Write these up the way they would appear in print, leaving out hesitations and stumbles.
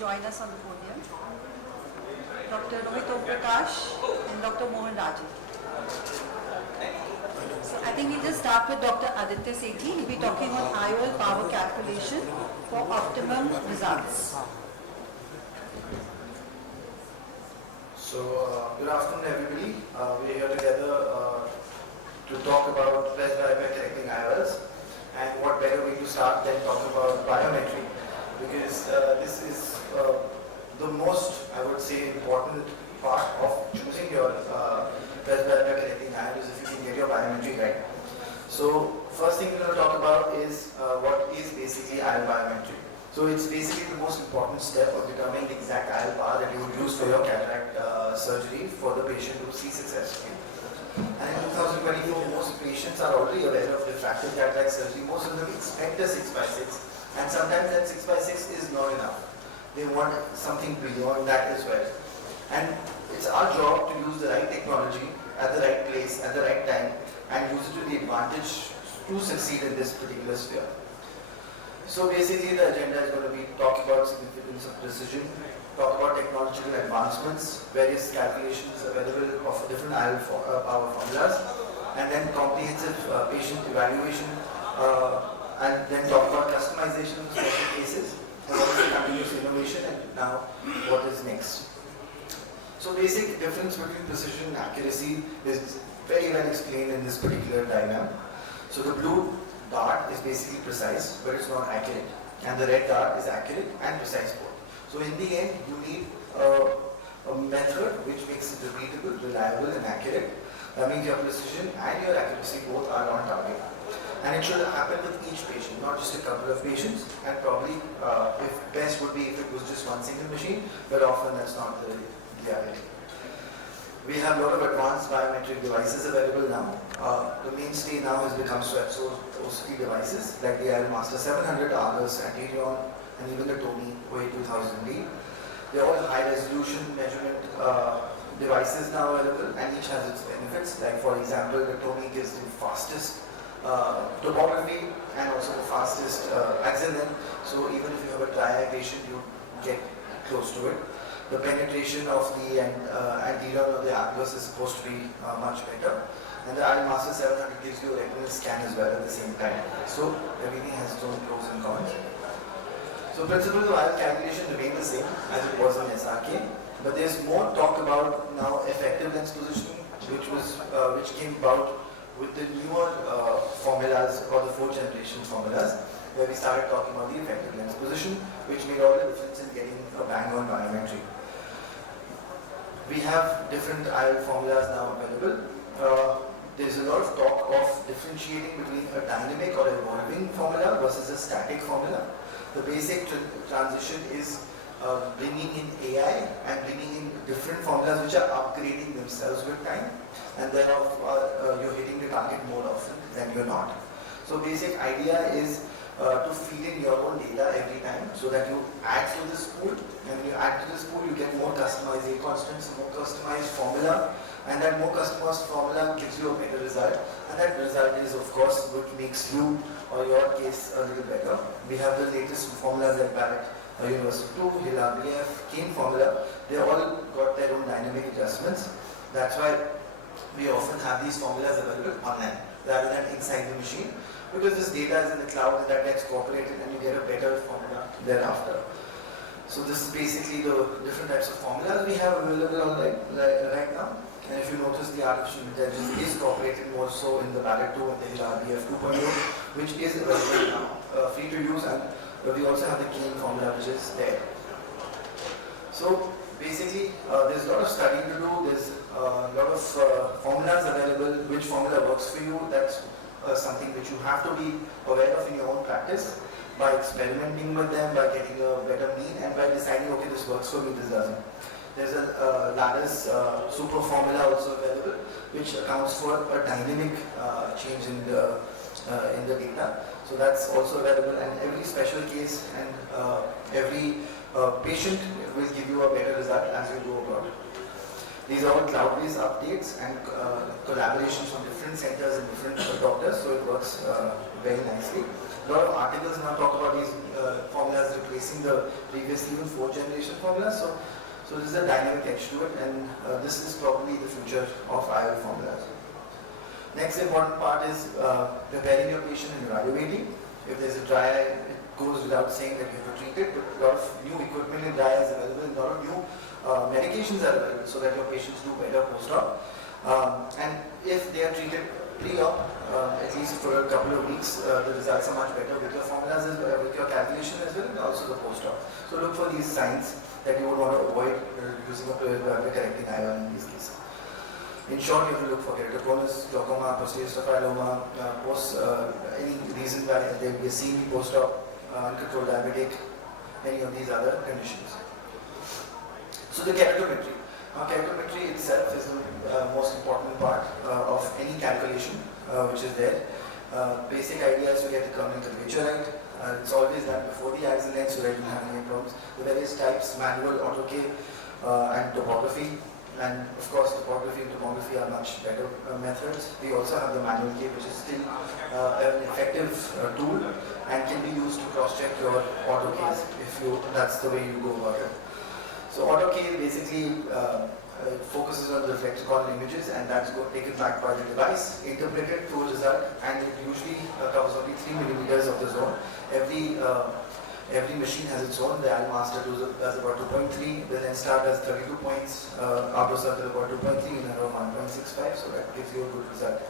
join us on the podium. Dr. Rohit Prakash and Dr. Mohan Rajan. So I think we'll just start with Dr. Aditya Sethi. He'll be talking on IOL power calculation for optimum results. So, good afternoon everybody. We're here together to talk about presbyopia correcting IOLs, and what better way to start than talk about biometry, because this is the most, I would say, important part of choosing your presbyopia correcting IOLs if you can get your biometry right. So first thing we're going to talk about is what is basically IOL biometry. So it's basically the most important step of determining the exact IOL power that you would use for your cataract surgery for the patient to see successfully. And in 2024, most patients are already aware of refractive cataract surgery. Most of them expect a 6x6, and sometimes that 6x6 is not enough. They want something beyond that as well. And it's our job to use the right technology at the right place, at the right time, and use it to the advantage to succeed in this particular sphere. So basically the agenda is going to be talk about significance of precision, talk about technological advancements, various calculations available of different IOL power formulas, and then comprehensive patient evaluation, and then talk about customization of special cases, and what is continuous innovation, and now what is next. So basic difference between precision and accuracy is very well explained in this particular diagram. So the blue dart is basically precise, but it's not accurate, and the red dart is accurate and precise both. So in the end, you need a method which makes it repeatable, reliable and accurate. That means your precision and your accuracy both are on target. And it should happen with each patient, not just a couple of patients, and probably if best would be if it was just one single machine, but often that's not the reality. We have a lot of advanced biometric devices available now. The mainstay now has become OCT devices like the Master 700, Argus, Anterion, and even the Tony OA2000D. They're all high resolution measurement devices now available, and each has its benefits. Like for example, the Tony gives the fastest topography and also the fastest axial length. So even if you have a dry eye patient, you get close to it. The penetration of the anterior of the Argus is supposed to be much better. And the Master 700 gives you a retinal scan as well at the same time. So everything has its own pros and cons. So principles of IOL calculation remain the same as it was in SRK, but there's more talk about now effective lens positioning, which came about with the newer formulas, or the 4th generation formulas, where we started talking about the effective lens position, which made all the difference in getting a bang on biometry. We have different IOL formulas now available. There's a lot of talk of differentiating between a dynamic or evolving formula versus a static formula. The basic transition is bringing in AI and bringing in different formulas which are upgrading themselves with time, and then you're hitting the target more often than you're not. So basic idea is to feed in your own data every time, so that you add to this pool, and when you add to this pool you get more customized A constants, more customized formula, and that more customized formula gives you a better result, and that result is of course what makes you or your case a little better. We have the latest formulas like Barrett Universal 2, Hila BF, Kane formula. They all got their own dynamic adjustments. That's why we often have these formulas available online rather than inside the machine, because this data is in the cloud and that gets cooperated and you get a better formula thereafter. So this is basically the different types of formulas we have available online right now. And if you notice, the artificial intelligence is cooperated more so in the Barrett 2 and the RBF 2.0, which is available now, free to use, and we also have the Kane formula which is there. So basically, there's a lot of studying to do. There's a lot of formulas available. Which formula works for you? That's something which you have to be aware of in your own practice, by experimenting with them, by getting a better mean, and by deciding, okay, this works for me, this doesn't. There's a Lattice super formula also available, which accounts for a dynamic change in the data. So that's also available, and every special case and every patient will give you a better result as you go about it. These are all cloud-based updates and collaborations from different centers and different doctors, so it works very nicely. A lot of articles now talk about these formulas replacing the previous even 4th generation formulas. So this is a dynamic edge to it, and this is probably the future of IOL formulas. Next important part is preparing your patient and evaluating. If there's a dry eye, it goes without saying that you have to treat it, but a lot of new equipment in dry eye is available, a lot of new medications are available so that your patients do better post-op. And if they are treated pre-op, at least for a couple of weeks, the results are much better with your formulas, with your calculation as well, and also the post-op. So look for these signs that you would want to avoid using a presbyopia correcting IOL in these cases. In short, you have to look for keratoconus, glaucoma, posterior staphyloma, any reason why there will be a CME post-op, uncontrolled diabetic, any of these other conditions. So the keratometry. Now, keratometry itself is the most important part of any calculation which is there. Basic idea is to get the corneal curvature right. It's always done before the axle length so that you don't have any problems. The various types, manual, auto-K, and topography. And of course, topography and tomography are much better methods. We also have the manual K, which is still an effective tool and can be used to cross-check your auto-Ks if that's the way you go about it. So auto-K basically focuses on the reflected corneal images, and that's taken back by the device, interpreted to a result, and it usually covers only 3 millimeters of the zone. Every machine has its own. The Master does about 2.3, the Lenstar does 32 points, outer circle about 2.3, and around 1.65, so that gives you a good result.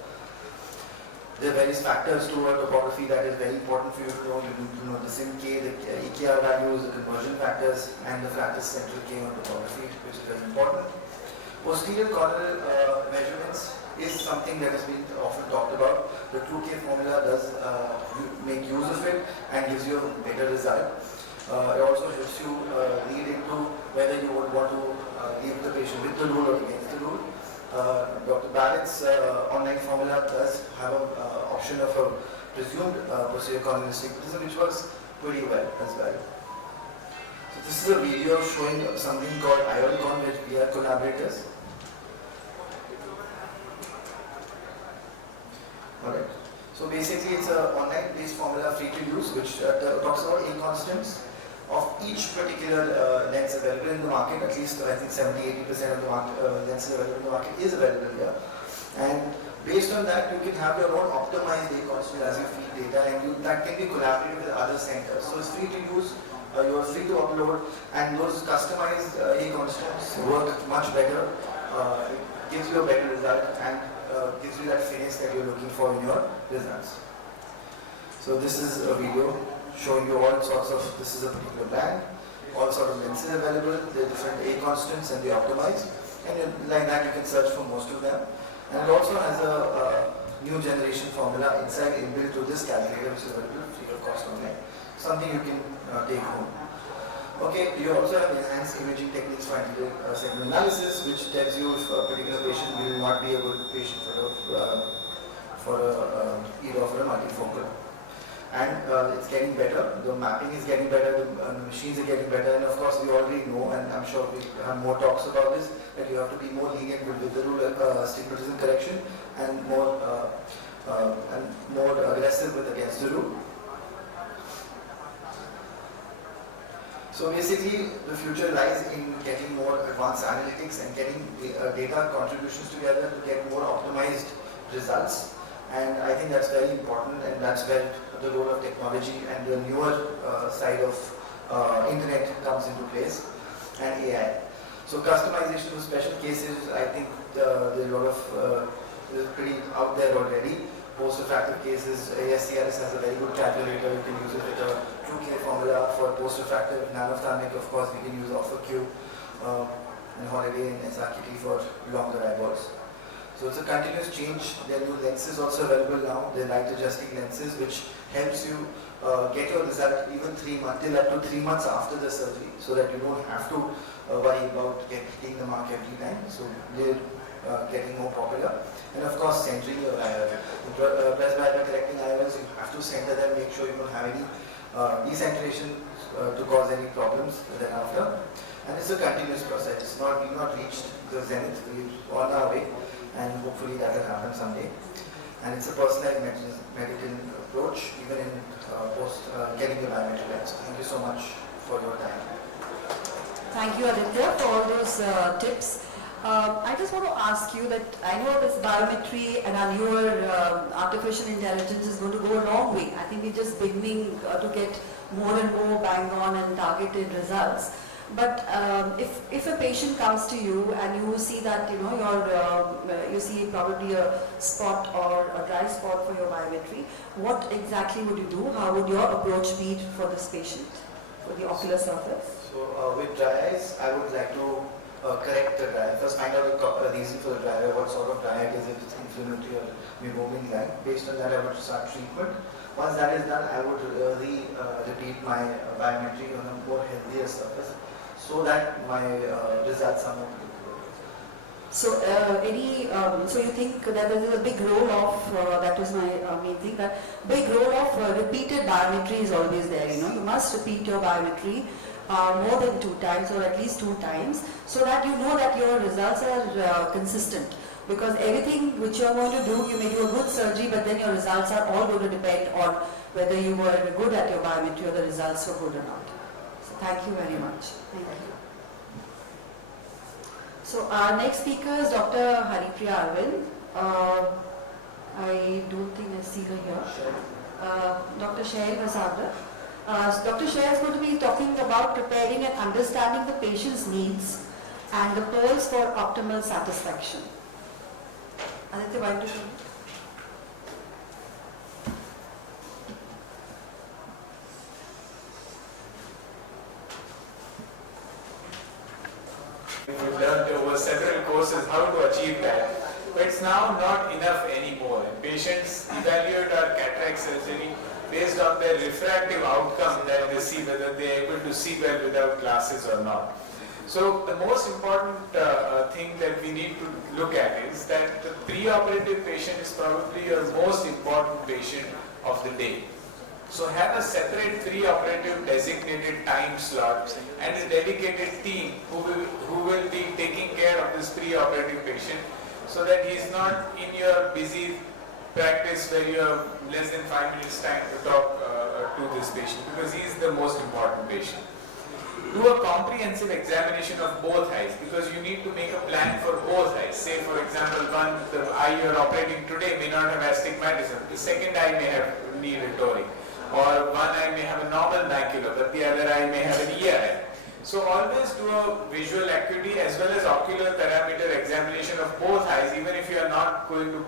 There are various factors to topography that is very important for you to know. You need to know the SIM K, the EKR values, the conversion factors, and the flattest central K on topography, which is very important. Posterior corneal measurements is something that has been often talked about. The 2K formula does make use of it and gives you a better result. It also helps you lead into whether you would want to leave the patient with the rule or against the rule. Dr. Barrett's online formula does have an option of a presumed posterior corneal astigmatism, which works pretty well as well. So this is a video showing something called IOL with VR collaborators. Alright. So basically it's an online-based formula free to use, which talks about A constants of each particular lens available in the market. At least I think 70-80% of the lenses available in the market is available here. And based on that, you can have your own optimized A constant as you feed data, and that can be collaborated with other centers. So it's free to use. You are free to upload, and those customized A constants work much better. It gives you a better result and gives you that finish that you're looking for in your results. So this is a video showing you all sorts of, this is a particular brand, all sorts of lenses available, the different A constants and they optimize, and like that you can search for most of them. And it also has a new generation formula inside inbuilt to this calculator, which is available free of cost online. Something you can take home. Okay, you also have enhanced imaging techniques for anterior segment analysis, which tells you if a particular patient will not be a good patient for a multifocal. And it's getting better, the mapping is getting better, the machines are getting better, and of course we already know, and I'm sure we have more talks about this, that you have to be more lenient with the rule astigmatism correction and more aggressive with against the rule. So basically, the future lies in getting more advanced analytics and getting data contributions together to get more optimized results. And I think that's very important, and that's where the role of technology and the newer side of internet comes into place, and AI. So customization for special cases, I think there's a lot of, is pretty out there already. Post-refractive cases, ASCRS has a very good calculator. You can use it with a 2K formula for post-refractive. Nanophthalmic, of course, we can use OfferQ and Holiday and SRQT for longer eyeballs. So it's a continuous change. There are new lenses also available now. They're light adjusting lenses, which helps you get your result even 3 months, till up to 3 months after the surgery, so that you don't have to worry about hitting the mark every time. So they're getting more popular. And of course, centering your IOL. Presbyopia correcting IOLs, you have to center them, make sure you don't have any decentration to cause any problems thereafter. And it's a continuous process. It's we've not reached the zenith. We're on our way, and hopefully that will happen someday. and it's a personalized medical approach even in post getting the biometric lens. Thank you so much for your time. Thank you, Aditya, for all those tips. I just want to ask you that I know this biometry and our newer artificial intelligence is going to go a long way. I think we're just beginning to get more and more bang on and targeted results. But if a patient comes to you and you see that you see probably a spot or a dry spot for your biometry, what exactly would you do? How would your approach be for this patient, for the ocular surface? So with dry eyes, I would like to correct the dry eye. First find out the reason for the dry eye, what sort of dry eye it is, if it's inflammatory or moving gland. Based on that, I would start treatment. Once that is done, I would repeat my biometry on a more healthier surface so that my results are more predictable. So so you think that there is a big role of, that was my main thing, that big role of repeated biometry is always there, you must repeat your biometry more than 2 times or at least 2 times so that you know that your results are consistent. Because everything which you are going to do, you may do a good surgery, but then your results are all going to depend on whether you were good at your biometry or the results were good or not. So thank you very much. Thank you. So our next speaker is Dr. Haripriya Arvind. I don't think I see her here. Dr. Shail Vasadar. Dr. Shail is going to be talking about preparing and understanding the patient's needs and the pearls for optimal satisfaction. Aditya, why don't you? We've learned over several courses how to achieve that, but it's now not enough anymore. Patients evaluate our cataract surgery based on their refractive outcome that they see, whether they are able to see well without glasses or not. So the most important thing that we need to look at is that the pre-operative patient is probably your most important patient of the day. So have a separate pre-operative designated time slot and a dedicated team who will be taking care of this pre-operative patient so that he is not in your busy practice where you have less than 5 minutes time to talk to this patient, because he is the most important patient. Do a comprehensive examination of both eyes, because you need to make a plan for both eyes. Say for example, the eye you are operating today may not have astigmatism, the second eye may have knee rhetoric, or one eye may have a normal macula but the other eye may have an ear eye. So always do a visual acuity as well as ocular parameter examination of both eyes, even if you are not going to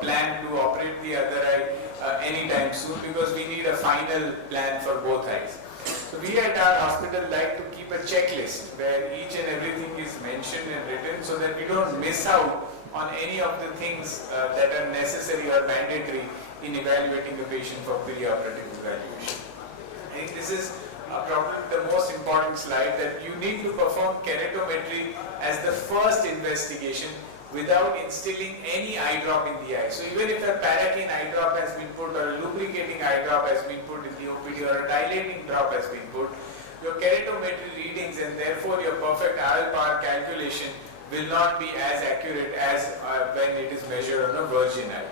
plan to operate the other eye anytime soon, because we need a final plan for both eyes. So we at our hospital like to keep a checklist where each and everything is mentioned and written so that we don't miss out on any of the things that are necessary or mandatory in evaluating the patient for perioperative evaluation. I think this is probably the most important slide, that you need to perform keratometry as the first investigation without instilling any eye drop in the eye. So even if a paraffin eye drop has been put or a lubricating eye drop has been put in the OPD or a dilating drop has been put, your keratometry readings and therefore your perfect IOL power calculation will not be as accurate as when it is measured on a virgin eye.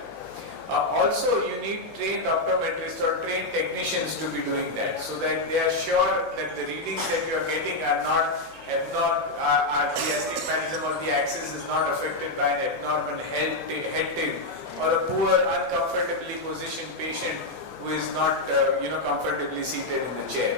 Also, you need trained optometrists or trained technicians to be doing that, so that they are sure that the readings that you are getting are not the astigmatism or the axis is not affected by an abnormal head tilt or a poor, uncomfortably positioned patient who is not comfortably seated in the chair.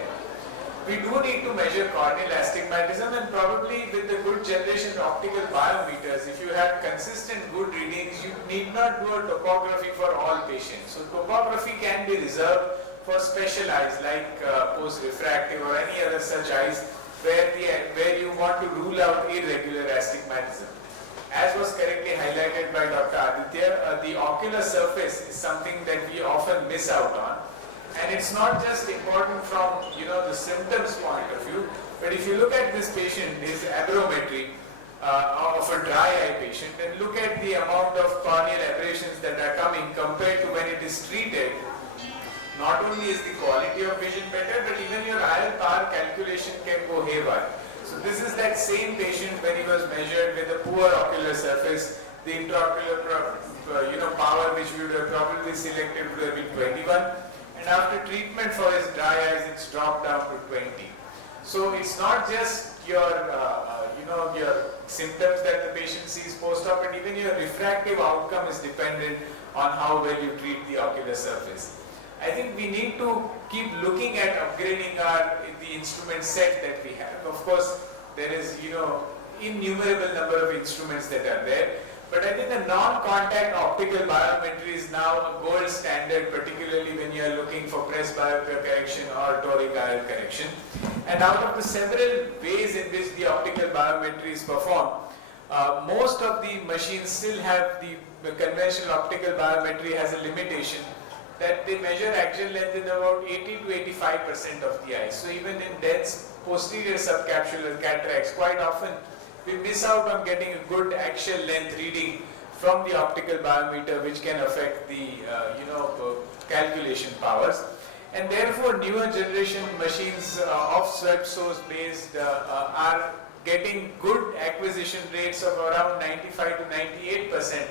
We do need to measure corneal astigmatism, and probably with the good generation of optical biometers, if you had consistent good readings, you need not do a topography for all patients. So topography can be reserved for special eyes like post-refractive or any other such eyes where you want to rule out irregular astigmatism. As was correctly highlighted by Dr. Aditya, the ocular surface is something that we often miss out on. And it's not just important from the symptoms point of view, but if you look at this patient, his aberrometry of a dry eye patient, and look at the amount of corneal aberrations that are coming compared to when it is treated, not only is the quality of vision better, but even your IOL power calculation can go haywire. So this is that same patient when he was measured with a poor ocular surface, the intraocular power which we would have probably selected would have been 21, and after treatment for his dry eyes it's dropped down to 20. So it's not just your your symptoms that the patient sees post-op, and even your refractive outcome is dependent on how well you treat the ocular surface. I think we need to keep looking at upgrading the instrument set that we have. Of course, there is innumerable number of instruments that are there, but I think the non-contact optical biometry is now a gold standard, particularly when you are looking for presbyopia correction or toric IOL correction. And out of the several ways in which the optical biometry is performed, most of the machines still have the conventional optical biometry has a limitation that they measure axial length in about 80 to 85% of the eye. So even in dense posterior subcapsular cataracts, quite often we miss out on getting a good axial length reading from the optical biometer, which can affect the calculation powers. And therefore newer generation machines of swept source based are getting good acquisition rates of around 95 to 98%.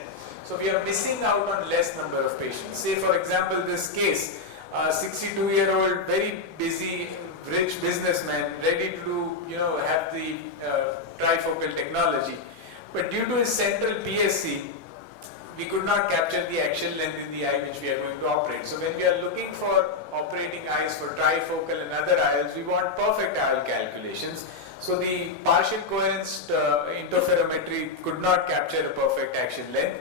So we are missing out on less number of patients. Say for example this case, 62-year-old, very busy, rich businessman, ready to have the trifocal technology. But due to his central PSC, we could not capture the axial length in the eye which we are going to operate. So when we are looking for operating eyes for trifocal and other IOLs, we want perfect IOL calculations. So the partial coherence interferometry could not capture a perfect axial length,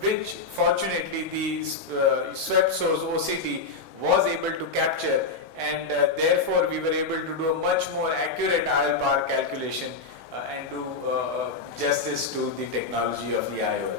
which fortunately the swept source OCT was able to capture, and therefore we were able to do a much more accurate IOL power calculation and do justice to the technology of the IOL.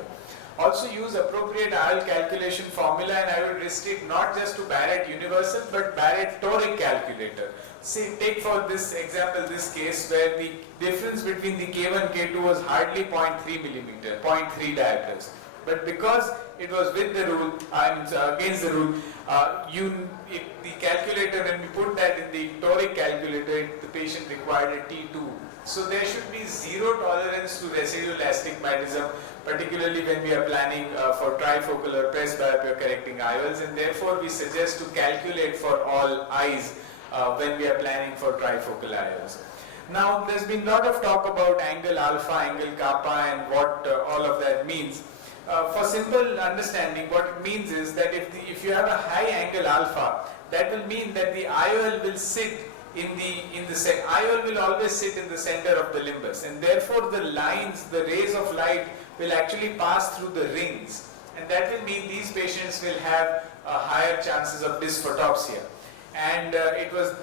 Also use appropriate IOL calculation formula, and I would restrict not just to Barrett Universal but Barrett Toric calculator. See, take for this example this case where the difference between the K1 K2 was hardly 0.3 millimeter, 0.3 diopters. But because it was with the rule, against the rule, the calculator, when we put that in the toric calculator, the patient required a T2. So there should be zero tolerance to residual astigmatism, particularly when we are planning for trifocal or presbyopia correcting IOLs, and therefore we suggest to calculate for all eyes when we are planning for trifocal IOLs. Now there's been a lot of talk about angle alpha, angle kappa, and what all of that means. For simple understanding, what it means is that if you have a high angle alpha, that will mean that the IOL will sit IOL will always sit in the center of the limbus, and therefore the lines, the rays of light will actually pass through the rings, and that will mean these patients will have higher chances of dysphotopsia. And it was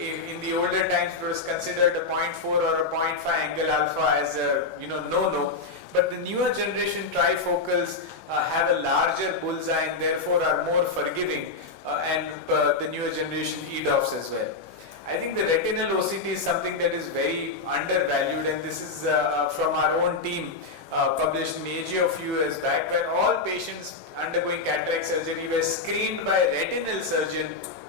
in the older times it was considered a 0.4 or a 0.5 angle alpha as a no-no. But the newer generation trifocals have a larger bullseye and therefore are more forgiving, and the newer generation EDOFs as well. I think the retinal OCT is something that is very undervalued, and this is from our own team published in AGO a few years back, where all patients undergoing cataract surgery were screened by a retinal surgeon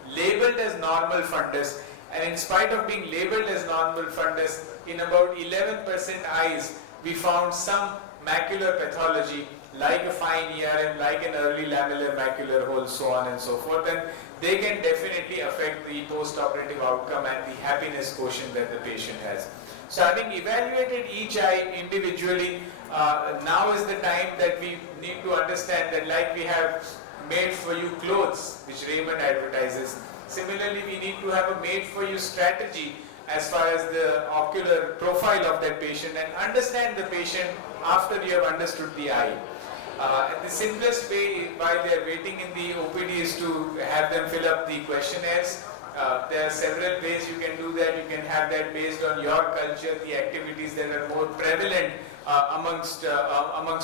labeled as normal fundus, and in spite of being labeled as normal fundus, in about 11% eyes we found some macular pathology like a fine ERM, like an early lamellar macular hole, so on and so forth, and they can definitely affect the post-operative outcome and the happiness quotient that the patient has. So having evaluated each eye individually, now is the time that we need to understand that like we have made for you clothes, which Raymond advertises, similarly we need to have a made for you strategy as far as the ocular profile of that patient, and understand the patient after you have understood the eye. And the simplest way while they are waiting in the OPD is to have them fill up the questionnaires. There are several ways you can do that. You can have that based on your culture, the activities that are more prevalent amongst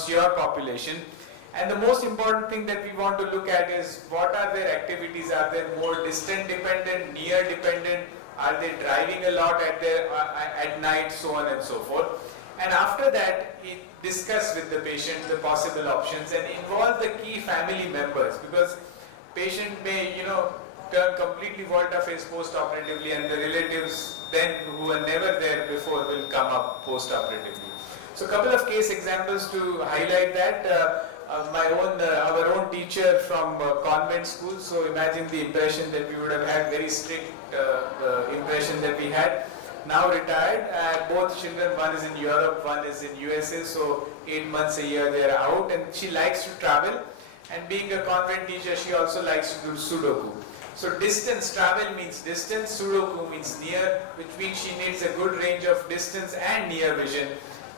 your population. And the most important thing that we want to look at is what are their activities. Are they more distant dependent, near dependent? Are they driving a lot at night, so on and so forth. And after that, discuss with the patient the possible options and involve the key family members, because patient may turn completely volte-face post-operatively, and the relatives then who were never there before will come up post-operatively. So a couple of case examples to highlight that. Our own teacher from convent school. So imagine the impression that we would have had, very strict impression that we had. Now retired, both children, one is in Europe, one is in USA, so 8 months a year they are out, and she likes to travel, and being a convent teacher she also likes to do Sudoku. So distance, travel means distance, Sudoku means near, which means she needs a good range of distance and near vision,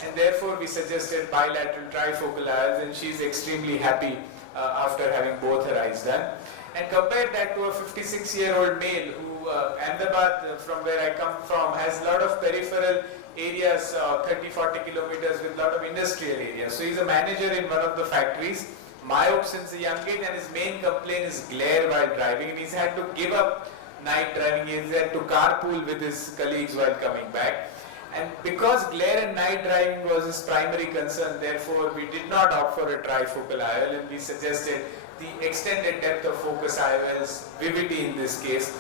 and therefore we suggested bilateral trifocal IOLs, and she is extremely happy after having both her eyes done. And compare that to a 56-year-old male who, Ahmedabad, from where I come from, has a lot of peripheral areas, 30-40 kilometers with a lot of industrial areas. So he's a manager in one of the factories, myope since a young age, and his main complaint is glare while driving. And he's had to give up night driving, he's had to carpool with his colleagues while coming back. And because glare and night driving was his primary concern, therefore we did not opt for a trifocal IOL, and we suggested the extended depth of focus IOLs, Vivity in this case,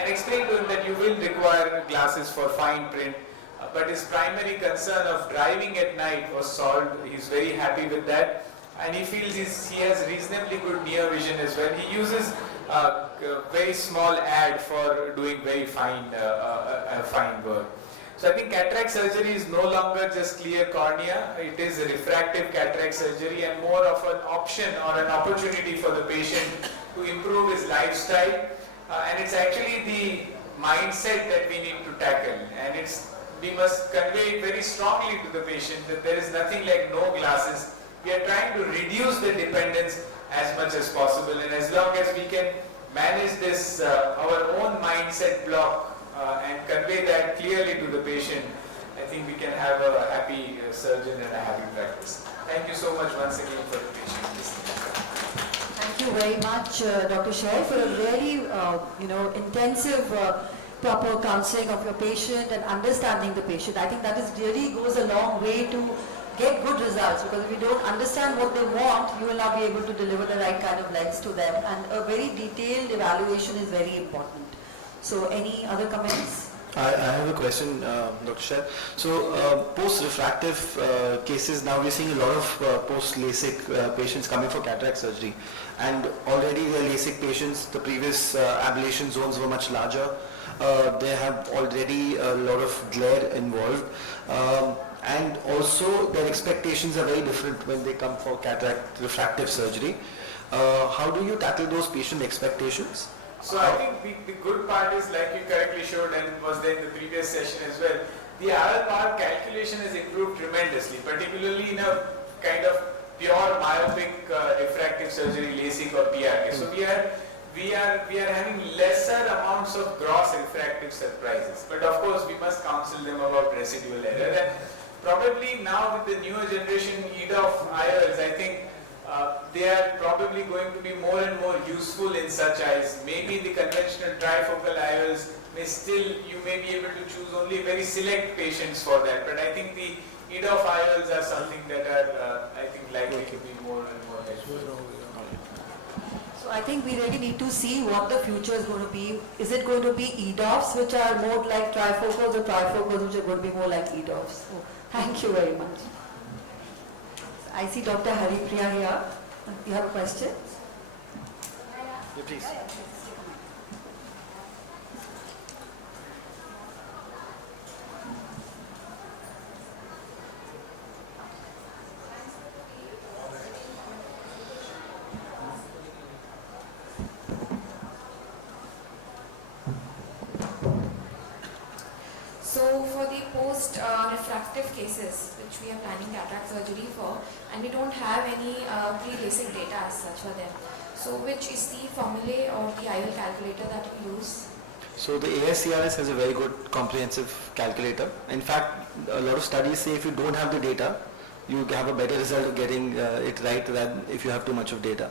and explained to him that you will require glasses for fine print, but his primary concern of driving at night was solved. He's very happy with that, and he feels he has reasonably good near vision as well. He uses a very small ad for doing very fine work. So I think cataract surgery is no longer just clear cornea, it is a refractive cataract surgery and more of an option or an opportunity for the patient to improve his lifestyle, and it's actually the mindset that we need to tackle, and we must convey it very strongly to the patient that there is nothing like no glasses. We are trying to reduce the dependence as much as possible, and as long as we can manage this our own mindset block and convey that clearly to the patient, I think we can have a happy surgeon and a happy practice. Thank you so much once again for the patient listening. Thank you very much, Dr. Sher, for a very intensive, proper counseling of your patient and understanding the patient. I think that really goes a long way to get good results, because if you don't understand what they want, you will not be able to deliver the right kind of lens to them, and a very detailed evaluation is very important. So any other comments? I have a question, Dr. Sher. So post-refractive cases, now we're seeing a lot of post-LASIK patients coming for cataract surgery, and already the LASIK patients, the previous ablation zones were much larger. They have already a lot of glare involved, and also their expectations are very different when they come for cataract refractive surgery. How do you tackle those patient expectations? So I think the good part is, like you correctly showed and was there in the previous session as well, the IOL power calculation has improved tremendously, particularly in a kind of pure myopic refractive surgery, LASIK or PRK. So we are having lesser amounts of gross refractive surprises, but of course we must counsel them about residual error, and probably now with the newer generation EDOF IOLs, I think they are probably going to be more and more useful in such eyes. Maybe the conventional trifocal IOLs you may be able to choose only very select patients for that, but I think the EDOF IOLs are something that are I think likely to be more and more helpful. So I think we really need to see what the future is going to be. Is it going to be EDOFs, which are more like trifocals, or trifocals which are going to be more like EDOFs? So thank you very much. I see Dr. Haripriya here. You have a question? Yeah, please. So for the post-refractive cases, which we are planning cataract surgery for, and we don't have any pre-LASIK data as such for them. So which is the formulae or the IOL calculator that you use? So the ASCRS has a very good comprehensive calculator. In fact, a lot of studies say if you don't have the data, you have a better result of getting it right than if you have too much of data.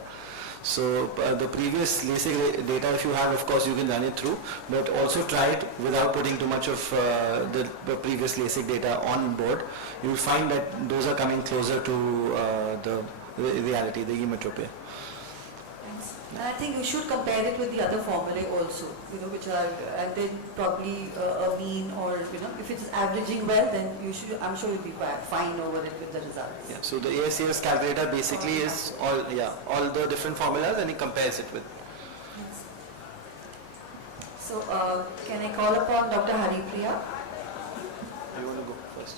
So the previous LASIK data, if you have, of course, you can run it through, but also try it without putting too much of the previous LASIK data on board. You will find that those are coming closer to the reality, the emetropia. Thanks. And I think you should compare it with the other formulae also, which are, and then probably a mean, or, if it's averaging well, then I'm sure you'll be fine over it with the results. Yeah, so the AIOCs calculator basically is all the different formulas, and he compares it with. Yes. So, can I call upon Dr. Haripriya? You want to go first?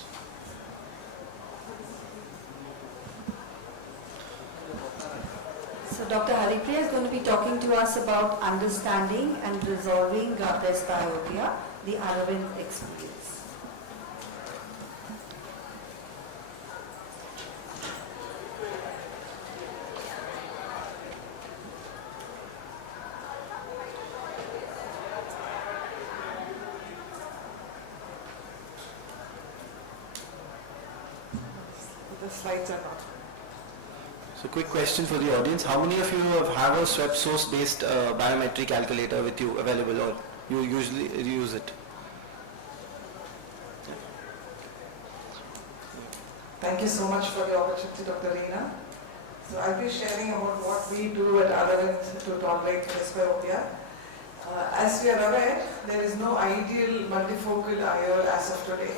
So Dr. Haripriya is going to be talking to us about understanding and resolving presbyopia, the Aravind experience. The slides are not. So quick question for the audience. How many of you have a swept source based biometry calculator with you available, or you usually use it? Thank you so much for the opportunity, Dr. Reena. So I'll be sharing about what we do at Aravind to tolerate presbyopia. As we are aware, there is no ideal multifocal IOL as of today.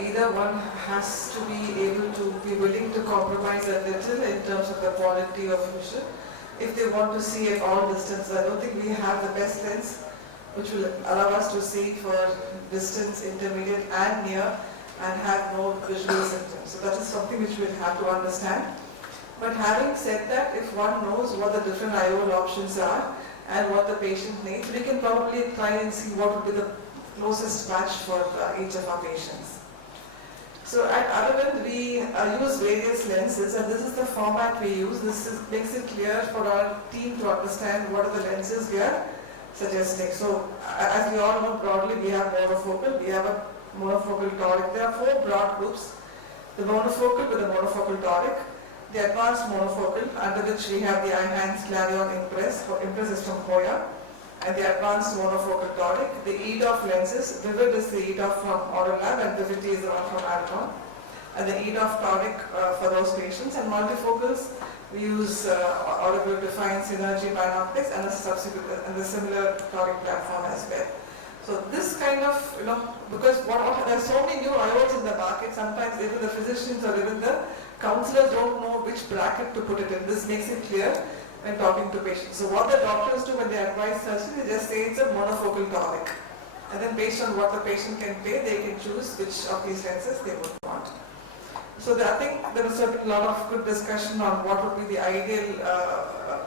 Either one has to be able to be willing to compromise a little in terms of the quality of vision if they want to see at all distance. I don't think we have the best lens which will allow us to see for distance, intermediate and near, and have no visual symptoms. So that is something which we have to understand. But having said that, if one knows what the different IOL options are and what the patient needs, we can probably try and see what would be the closest match for each of our patients. So at Aravind, we use various lenses, and this is the format we use. Makes it clear for our team to understand what are the lenses we are suggesting. So as we all know broadly, we have monofocal, we have a monofocal toric. There are four broad groups: the monofocal with the monofocal toric, the advanced monofocal, under which we have the iHands, Clarion, Impress. Impress is from Hoya, and the advanced monofocal toric. The EDOF lenses, Vivid is the EDOF from Oral Lab, and Vivity is the one from Alcon. And the EDOF toric for those patients. And multifocals, we use Audible Define, Synergy, Binoculars, and the similar toric platform as well. So this kind of, because there's so many new IOLs in the market, sometimes even the physicians or even the counselors don't know which bracket to put it in. This makes it clear when talking to patients. So what the doctors do when they advise surgery, they just say it's a monofocal toric. And then based on what the patient can pay, they can choose which of these lenses they would want. So I think there was a lot of good discussion on what would be the ideal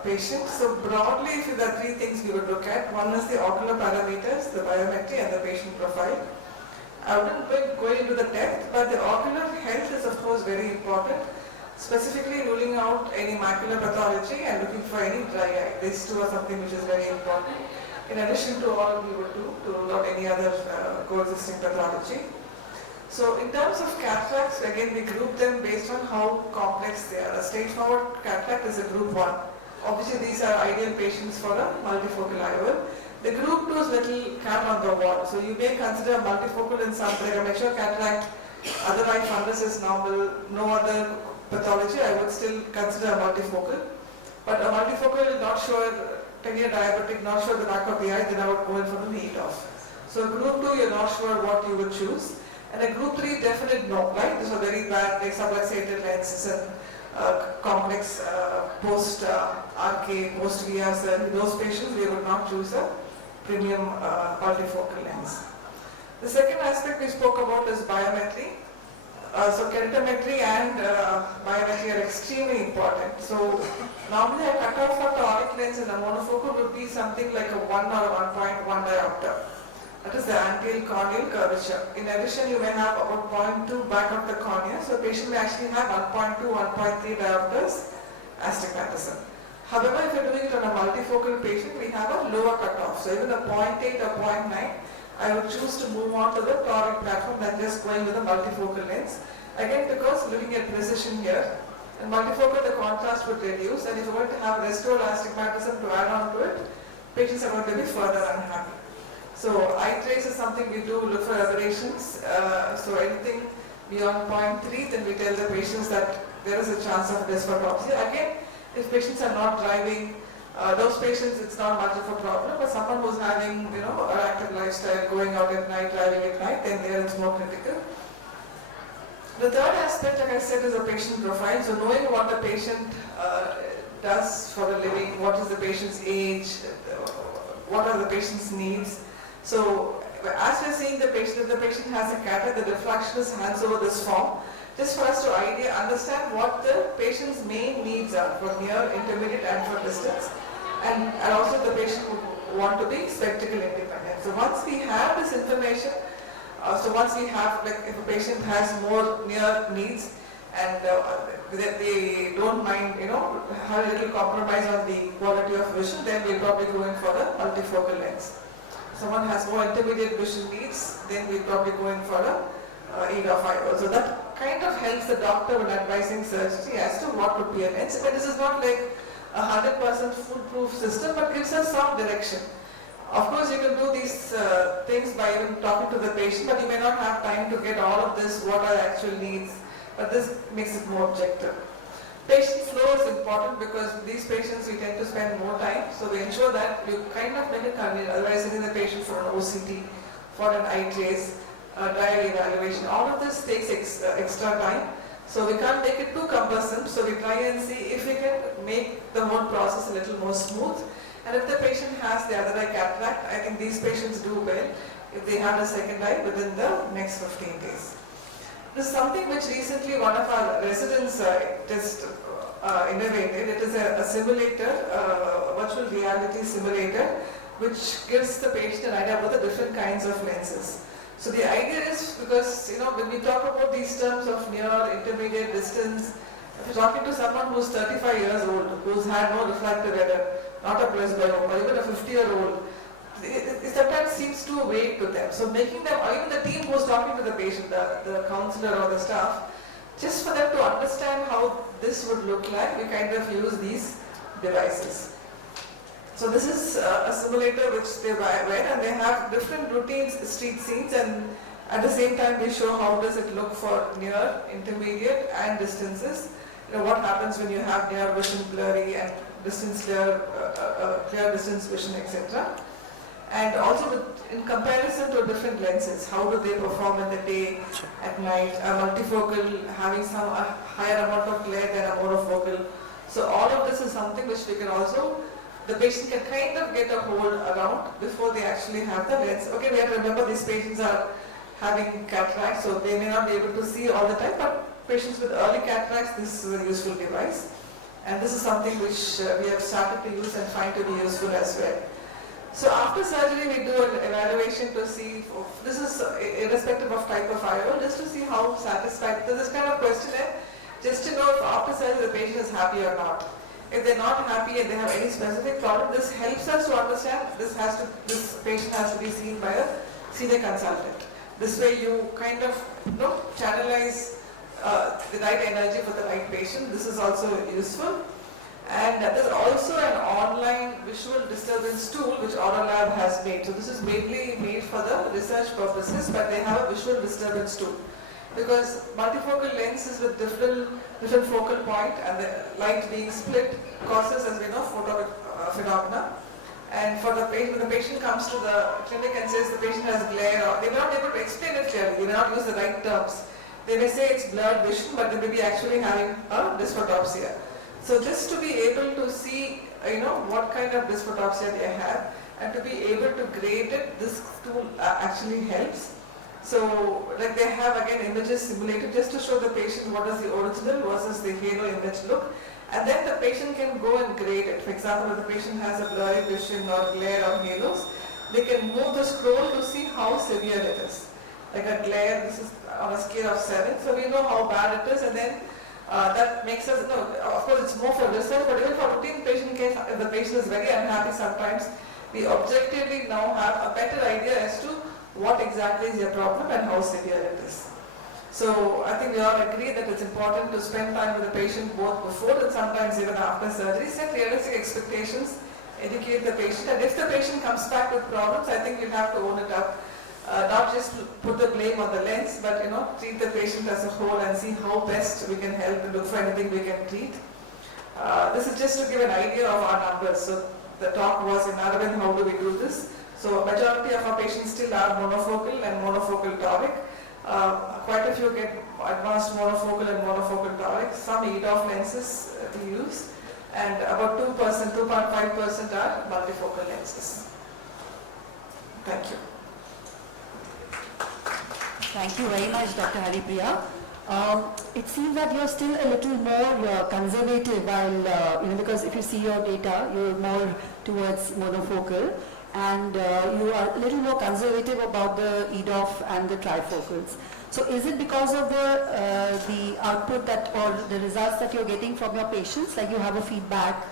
patient. So broadly, if there are three things we would look at. One is the ocular parameters, the biometry and the patient profile. I wouldn't go into the depth, but the ocular health is of course very important. Specifically ruling out any macular pathology and looking for any dry eye. These two are something which is very important. In addition to all we would do to rule out any other coexisting pathology. So in terms of cataracts, again we group them based on how complex they are. A straightforward cataract is a group 1. Obviously these are ideal patients for a multifocal IOL. The group 2 is little cat on the wall. So you may consider multifocal in some, like a mature cataract, other eye fundus is normal, no other pathology, I would still consider a multifocal. But a multifocal, not sure, 10-year diabetic, not sure the back of the eye, then I would go in for the EDOF. So group 2, you're not sure what you would choose. And a group 3, definite no, right? These are very bad, like subluxated lenses and complex post-RK, post-VR, those patients, we would not choose a premium multifocal lens. The second aspect we spoke about is biometry. So keratometry and biometry are extremely important. So normally a cutoff for toric lens in a monofocal would be something like a 1 or a 1.1 diopter. That is the anterior corneal curvature. In addition, you may have about 0.2 back of the cornea. So a patient may actually have 1.2, 1.3 diopters astigmatism. However, if you're doing it on a multifocal patient, we have a lower cutoff. So even a 0.8 or 0.9, I would choose to move on to the toric platform than just going with a multifocal lens. Again, because looking at precision here, in multifocal the contrast would reduce, and if you're going to have residual astigmatism to add on to it, patients are going to be further unhappy. So eye trace is something we do, look for aberrations. So anything beyond 0.3, then we tell the patients that there is a chance of dysphotopsia. Again, if patients are not driving, Those patients, it's not much of a problem, but someone who's having, an active lifestyle, going out at night, driving at night, then there it's more critical. The third aspect, like I said, is a patient profile. So knowing what the patient does for a living, what is the patient's age, what are the patient's needs. So as we're seeing the patient, if the patient has a cataract, the refractionist hands over this form, just for us to understand what the patient's main needs are for near, intermediate and for distance. And also the patient would want to be spectacle independent. So once we have this information, once we have, like if a patient has more near needs and that they don't mind, have a little compromise on the quality of vision, then we'll probably go in for a multifocal lens. Someone has more intermediate vision needs, then we'll probably go in for a aid of IOL. So that kind of helps the doctor when advising surgery as to what would be a lens. But this is not like 100% foolproof system, but gives us some direction. Of course, you can do these things by even talking to the patient, but you may not have time to get all of this, what are actual needs, but this makes it more objective. Patient flow is important because these patients we tend to spend more time, so we ensure that you kind of make it convenient, otherwise sending the patient for an OCT, for an eye trace, trial evaluation, all of this takes extra time. So we can't make it too cumbersome, so we try and see if we can make the whole process a little more smooth. And if the patient has the other eye cataract, I think these patients do well if they have a second eye within the next 15 days. This is something which recently one of our residents just innovated. It is a simulator, virtual reality simulator, which gives the patient an idea about the different kinds of lenses. So the idea is because, when we talk about these terms of near, intermediate, distance, if you're talking to someone who's 35 years old, who's had no refractive error, not a presbyopia, or even a 50-year-old, it sometimes seems too vague to them. So making them, or even the team who's talking to the patient, the counselor or the staff, just for them to understand how this would look like, we kind of use these devices. So this is a simulator which they wear, and they have different routines, street scenes, and at the same time they show how does it look for near, intermediate and distances. What happens when you have near vision blurry and distance clear distance vision, etc. And also in comparison to different lenses, how do they perform in the day, at night, multifocal, having some higher amount of glare than a monofocal. So all of this is something which we can also, the patient can kind of get a hold around before they actually have the lens. Okay, we have to remember these patients are having cataracts, so they may not be able to see all the time, but patients with early cataracts, this is a useful device. And this is something which we have started to use and find to be useful as well. So after surgery, we do an evaluation to see, this is irrespective of type of IOL, just to see how satisfied, so this kind of questionnaire, just to know if after surgery the patient is happy or not. If they're not happy and they have any specific problem, this helps us to understand this patient has to be seen by a senior consultant. This way you kind of channelize the right energy for the right patient. This is also useful. And there's also an online visual disturbance tool which AuroLab has made. So this is mainly made for the research purposes, but they have a visual disturbance tool. Because multifocal lenses with different focal point and the light being split causes, as we know, photomena. And for the patient, when the patient comes to the clinic and says the patient has glare, or they may not be able to explain it clearly, they may not use the right terms. They may say it's blurred vision, but they may be actually having a dysphotopsia. So just to be able to see, what kind of dysphotopsia they have, and to be able to grade it, this tool actually helps. So, like they have again images simulated just to show the patient what is the original versus the halo image look, and then the patient can go and grade it. For example, if the patient has a blurry vision or glare or halos, they can move the scroll to see how severe it is. Like a glare, this is on a scale of 7, so we know how bad it is, and then that makes us, of course it's more for research, but even for routine patient case, if the patient is very unhappy sometimes, we objectively now have a better idea as to what exactly is your problem and how severe it is. So I think we all agree that it's important to spend time with the patient both before and sometimes even after surgery, set realistic expectations, educate the patient, and if the patient comes back with problems, I think we'll have to own it up. Not just put the blame on the lens, but treat the patient as a whole and see how best we can help and look for anything we can treat. This is just to give an idea of our numbers. So the talk was in Aravind, how do we do this? So majority of our patients still are monofocal and monofocal toric. Quite a few get advanced monofocal and monofocal toric. Some EDOF lenses we use, and about 2%, 2.5% are multifocal lenses. Thank you. Thank you very much, Dr. Haripriya. It seems that you're still a little more conservative while, because if you see your data, you're more towards monofocal, and you are a little more conservative about the EDOF and the trifocals. So is it because of the output that, or the results that you're getting from your patients, like you have a feedback,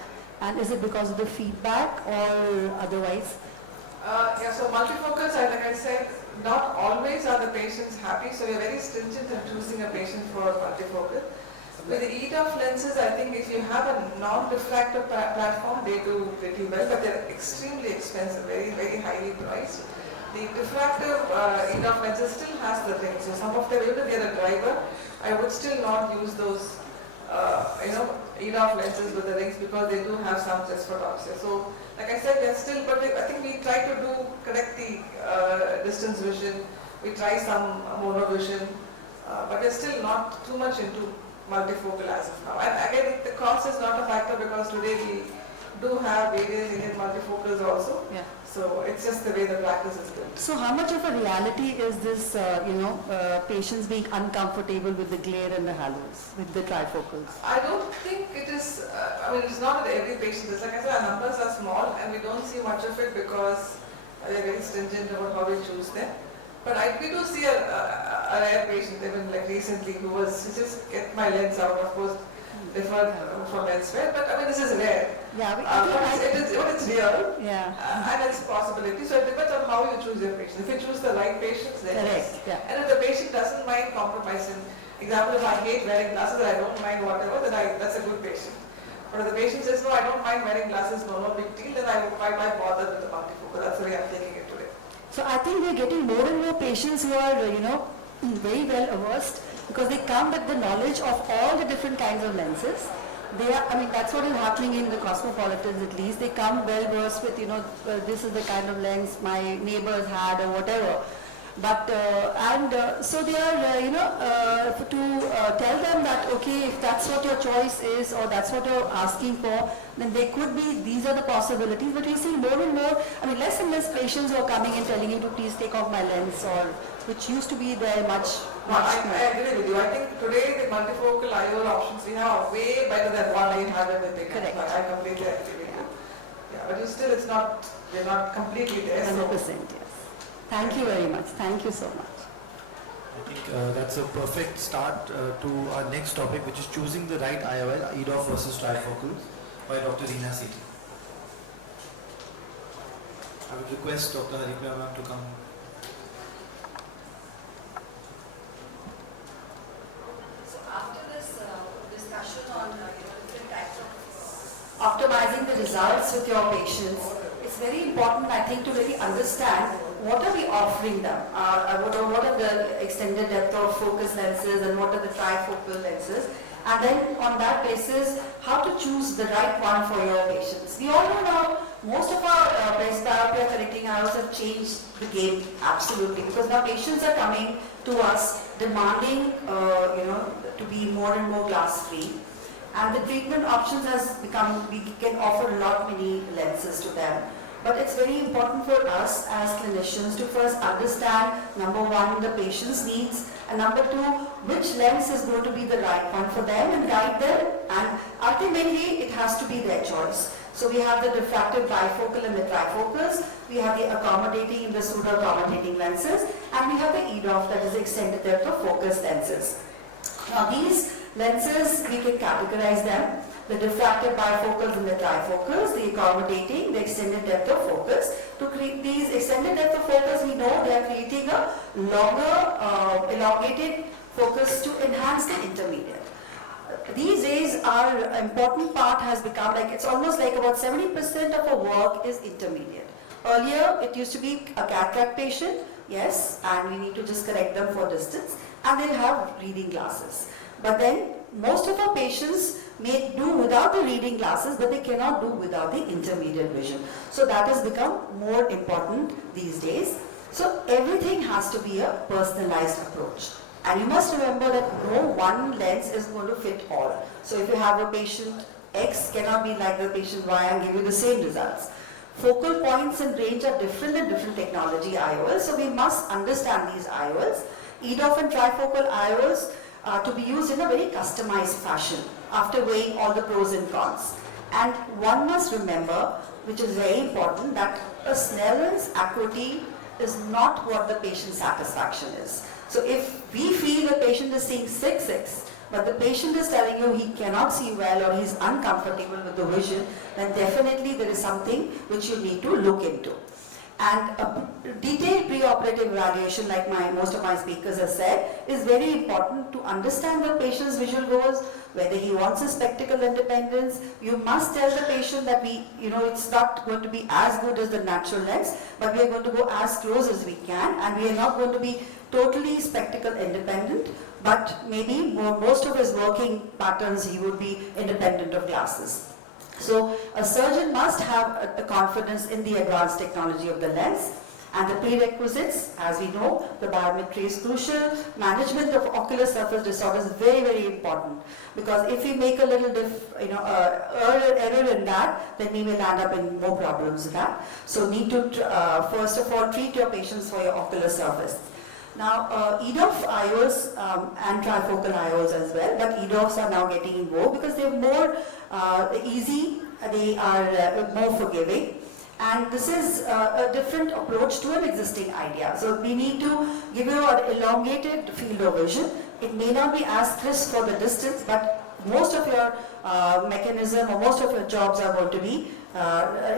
and is it because of the feedback or otherwise? Yeah, so multifocals, like I said, not always are the patients happy, so we are very stringent in choosing a patient for multifocal. With the EDOF lenses, I think if you have a non-refractive platform, they do pretty well, but they're extremely expensive, very, very highly priced. The refractive EDOF lenses still has the ring, so some of them, even if they're a driver, I would still not use those, EDOF lenses with the rings, because they do have some dysphotopsia. So, like I said, they're still, but I think we try to correct the distance vision, we try some monovision, but we're still not too much into multifocal as of now. And again, the cost is not a factor, because today we do have various Indian multifocals also. Yeah. So it's just the way the practice is built. So how much of a reality is this, patients being uncomfortable with the glare and the halos, with the trifocals? I don't think it is, it's not that every patient is. Like I said, our numbers are small and we don't see much of it because we are very stringent about how we choose them. But we do see a rare patient, even like recently, who just get my lens out, of course, referred from elsewhere. But this is rare. Yeah, it's real. Yeah. And it's a possibility. So it depends on how you choose your patient. If you choose the right patients, then Correct. yes. Yeah. And if the patient doesn't mind compromising, example, if I hate wearing glasses, I don't mind whatever, then that's a good patient. But if the patient says, no, I don't mind wearing glasses, no big deal, then why bother with the multifocal? That's the way I'm taking it today. So I think we're getting more and more patients who are, very well versed, because they come with the knowledge of all the different kinds of lenses. They are, that's what is happening in the cosmopolitans at least. They come well versed with, this is the kind of lens my neighbors had or whatever. But, so they are, to tell them that, okay, if that's what your choice is or that's what you're asking for, then they could be, these are the possibilities. But we see more and more, less and less patients who are coming and telling you to please take off my lens, or which used to be there much more. I agree with you. I think today the multifocal IOL options we have are way better than what they have in the big. Correct. I completely agree with you. Yeah, but still we're not completely there. 100%, yes. Thank you very much. Thank you so much. I think that's a perfect start to our next topic, which is choosing the right IOL, EDOF versus trifocals, by Dr. Reena Sethi. I would request Dr. Haripriya ma'am to come. So after this discussion on different types of optimizing the results with your patients, it's very important, I think, to really understand what are we offering them, what are the extended depth of focus lenses and what are the trifocal lenses, and then on that basis, how to choose the right one for your patients. We all know now, most of our presbyopia correcting IOLs have changed the game, absolutely, because now patients are coming to us demanding, to be more and more glass free. And the treatment options has become, we can offer many lenses to them. But it's very important for us as clinicians to first understand, number one, the patient's needs, and number two, which lens is going to be the right one for them and guide them, and ultimately it has to be their choice. So we have the diffractive bifocal and the trifocals, we have the accommodating and the pseudo-accommodating lenses, and we have the EDOF, that is the extended depth of focus lenses. Now these lenses, we can categorize them, the diffractive bifocals and the trifocals, the accommodating, the extended depth of focus. To create these extended depth of focus, we know they are creating a longer, elongated focus to enhance the intermediate. These days, our important part has become it's almost like about 70% of our work is intermediate. Earlier, it used to be a cataract patient, yes, and we need to just correct them for distance, and they'll have reading glasses. But then, most of our patients may do without the reading glasses, but they cannot do without the intermediate vision. So that has become more important these days. So everything has to be a personalized approach. And you must remember that no one lens is going to fit all. So if you have a patient X cannot be like the patient Y and give you the same results. Focal points and range are different in different technology IOLs, so we must understand these IOLs. EDOF and trifocal IOLs are to be used in a very customized fashion after weighing all the pros and cons. And one must remember, which is very important, that a Snellen's acuity is not what the patient's satisfaction is. So if we feel the patient is seeing 6/6, but the patient is telling you he cannot see well or he's uncomfortable with the vision, then definitely there is something which you need to look into. And a detailed preoperative evaluation, like most of my speakers have said, is very important to understand the patient's visual goals, whether he wants a spectacle independence. You must tell the patient that it's not going to be as good as the natural lens, but we are going to go as close as we can, and we are not going to be totally spectacle independent, but maybe most of his working patterns he would be independent of glasses. So a surgeon must have a confidence in the advanced technology of the lens, and the prerequisites, as we know, the biometry is crucial. Management of ocular surface disorders is very, very important, because if we make a little error in that, then we will end up in more problems with that. So need to first of all treat your patients for your ocular surface. Now, EDOF IOLs and trifocal IOLs as well, but EDOFs are now getting in vogue because they're more easy, they are more forgiving, and this is a different approach to an existing idea. So we need to give you an elongated field of vision. It may not be as crisp for the distance, but most of your mechanism or most of your jobs are going to be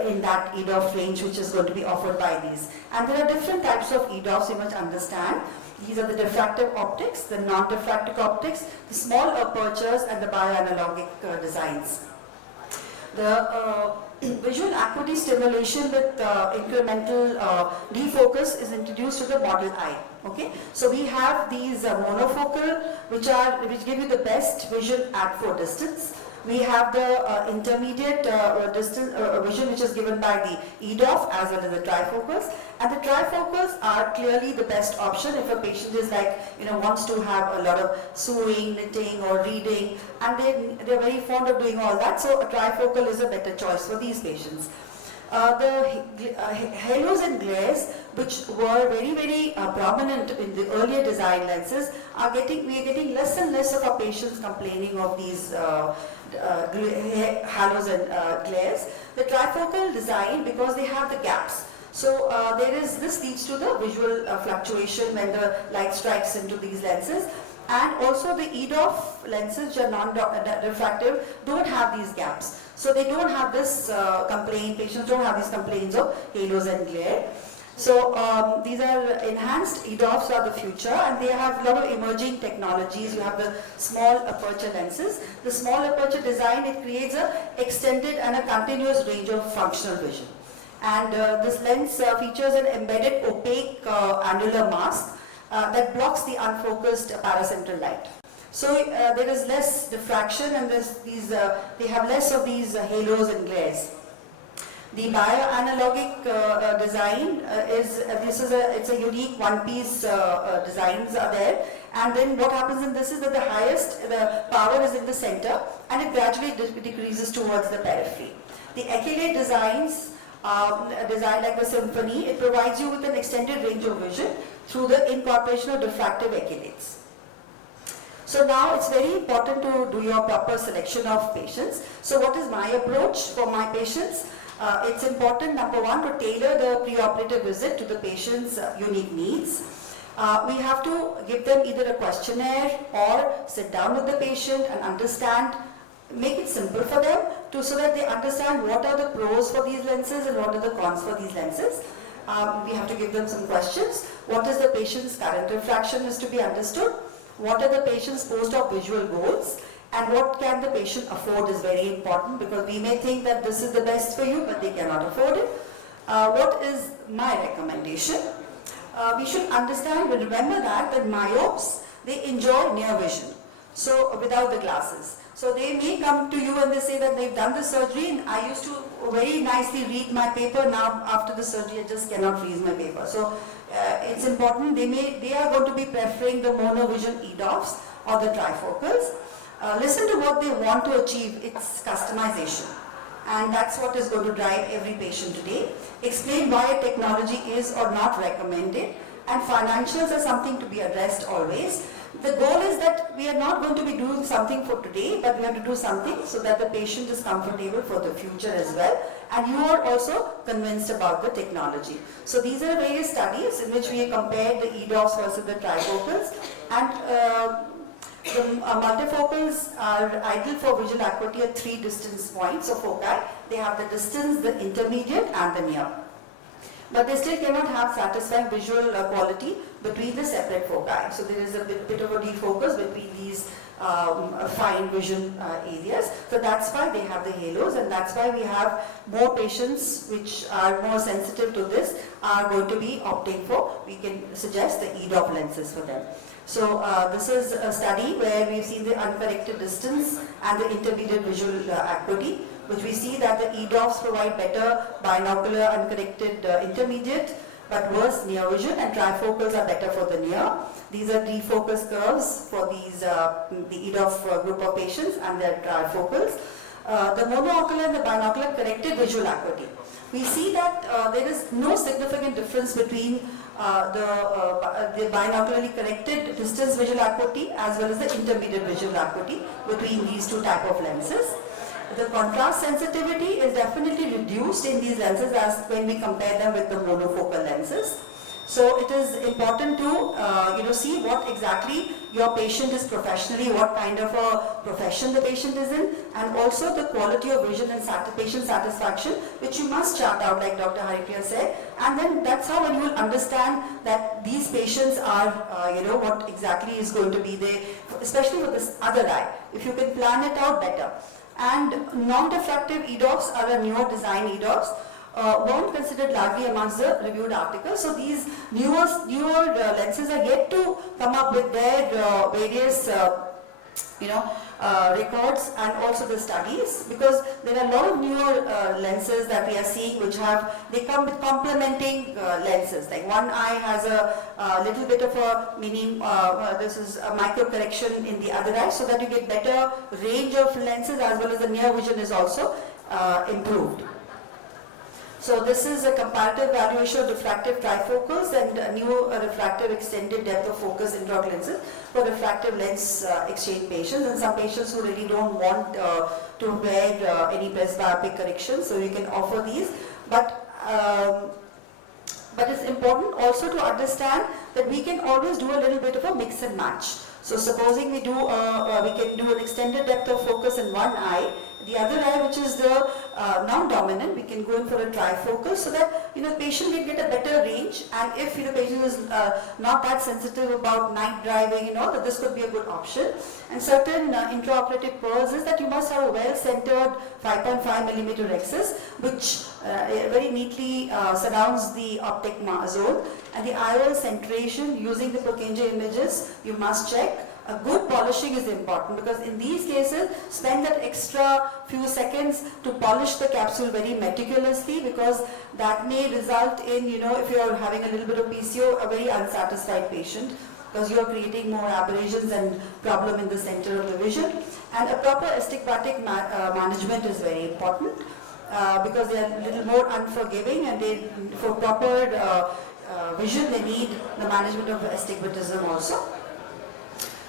in that EDOF range which is going to be offered by these. And there are different types of EDOFs you must understand. These are the diffractive optics, the non-diffractive optics, the small apertures, and the bioanalogic designs. The visual acuity stimulation with incremental defocus is introduced to the model eye. Okay, so we have these monofocal which give you the best vision at 4 distance. We have the intermediate distance vision which is given by the EDOF as well as the trifocals, and the trifocals are clearly the best option if a patient is wants to have a lot of sewing, knitting or reading, and they're very fond of doing all that, so a trifocal is a better choice for these patients. The halos and glares, which were very, very prominent in the earlier design lenses, we are getting less and less of our patients complaining of these halos and glares. The trifocal design, because they have the gaps. So this leads to the visual fluctuation when the light strikes into these lenses. And also the EDOF lenses, which are non-refractive, don't have these gaps. So they don't have this complaint, patients don't have these complaints of halos and glare. So these are enhanced EDOFs are the future, and they have a lot of emerging technologies. You have the small aperture lenses. The small aperture design, it creates an extended and a continuous range of functional vision. And this lens features an embedded opaque annular mask that blocks the unfocused paracentral light. So there is less diffraction, and they have less of these halos and glares. The bioanalogic design it's a unique one-piece designs are there, and then what happens in this is that the power is in the center, and it gradually decreases towards the periphery. The Achelate designs, designed like the Symphony, it provides you with an extended range of vision through the incorporation of diffractive achelates. So now it's very important to do your proper selection of patients. So what is my approach for my patients? It's important, number one, to tailor the preoperative visit to the patient's unique needs. We have to give them either a questionnaire or sit down with the patient and understand, make it simple for them so that they understand what are the pros for these lenses and what are the cons for these lenses. We have to give them some questions. What is the patient's current refraction is to be understood. What are the patient's post-op visual goals, and what can the patient afford is very important, because we may think that this is the best for you, but they cannot afford it. What is my recommendation? We should understand and remember that myopes, they enjoy near vision. So without the glasses. So they may come to you and they say that they've done the surgery and I used to very nicely read my paper. Now after the surgery I just cannot read my paper. So it's important. They are going to be preferring the monovision EDOFs or the trifocals. Listen to what they want to achieve. It's customization. And that's what is going to drive every patient today. Explain why a technology is or not recommended. And financials are something to be addressed always. The goal is that we are not going to be doing something for today, but we have to do something so that the patient is comfortable for the future as well. And you are also convinced about the technology. So these are various studies in which we compared the EDOFs versus the trifocals. And the multifocals are ideal for visual acuity at 3 distance points of foci. They have the distance, the intermediate and the near. But they still cannot have satisfying visual quality between the separate foci. So there is a bit of a defocus between these fine vision areas. So that's why they have the halos, and that's why we have more patients which are more sensitive to this are going to be opting for, we can suggest the EDOF lenses for them. So this is a study where we've seen the uncorrected distance and the intermediate visual acuity, which we see that the EDOFs provide better binocular uncorrected intermediate, but worse near vision, and trifocals are better for the near. These are defocus curves for these the EDOF group of patients and their trifocals. The monoocular and the binocular corrected visual acuity. We see that there is no significant difference between the binocularly corrected distance visual acuity as well as the intermediate visual acuity between these two type of lenses. The contrast sensitivity is definitely reduced in these lenses as when we compare them with the monofocal lenses. So it is important to see what exactly your patient is professionally, what kind of a profession the patient is in, and also the quality of vision and patient satisfaction, which you must chart out like Dr. Haripriya said. And then that's how when you will understand that these patients are, what exactly is going to be there, especially with this other eye. If you can plan it out better. And non-diffractive EDOFs are a newer design EDOFs, weren't considered largely amongst the reviewed articles. So these newer lenses are yet to come up with their various records and also the studies, because there are a lot of newer lenses that we are seeing which they come with complementing lenses. Like one eye has a little bit of a meaning, this is a micro correction in the other eye, so that you get better range of lenses as well as the near vision is also improved. So this is a comparative valuation of diffractive trifocals and a new refractive extended depth of focus intraocular lenses for refractive lens exchange patients, and some patients who really don't want to wear any presbyopic correction, so you can offer these. But it's important also to understand that we can always do a little bit of a mix and match. So supposing we can do an extended depth of focus in one eye, the other eye, which is the non-dominant, we can go in for a trifocal, so that patient can get a better range. And if the patient is not that sensitive about night driving, that this could be a good option. And certain intraoperative pearls is that you must have a well-centered 5.5mm axis, which very neatly surrounds the optic zone. And the IOL centration using the Purkinje images, you must check. A good polishing is important, because in these cases, spend that extra few seconds to polish the capsule very meticulously, because that may result in, if you are having a little bit of PCO, a very unsatisfied patient, because you are creating more aberrations and problem in the center of the vision. And a proper astigmatic management is very important, because they are a little more unforgiving, and for proper vision, they need the management of astigmatism also.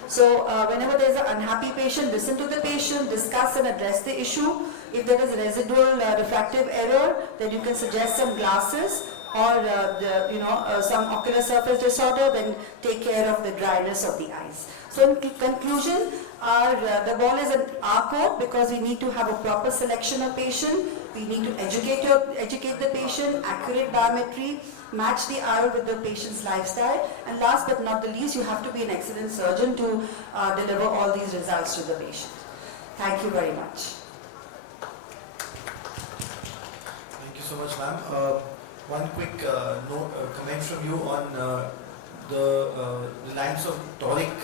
So whenever there is an unhappy patient, listen to the patient, discuss and address the issue. If there is residual refractive error, then you can suggest some glasses or some ocular surface disorder, then take care of the dryness of the eyes. So in conclusion, the ball is in our court, because we need to have a proper selection of patient. We need to educate the patient, accurate biometry, match the IOL with the patient's lifestyle, and last but not the least, you have to be an excellent surgeon to deliver all these results to the patient. Thank you very much. Thank you so much, ma'am. One quick comment from you on the lines of toric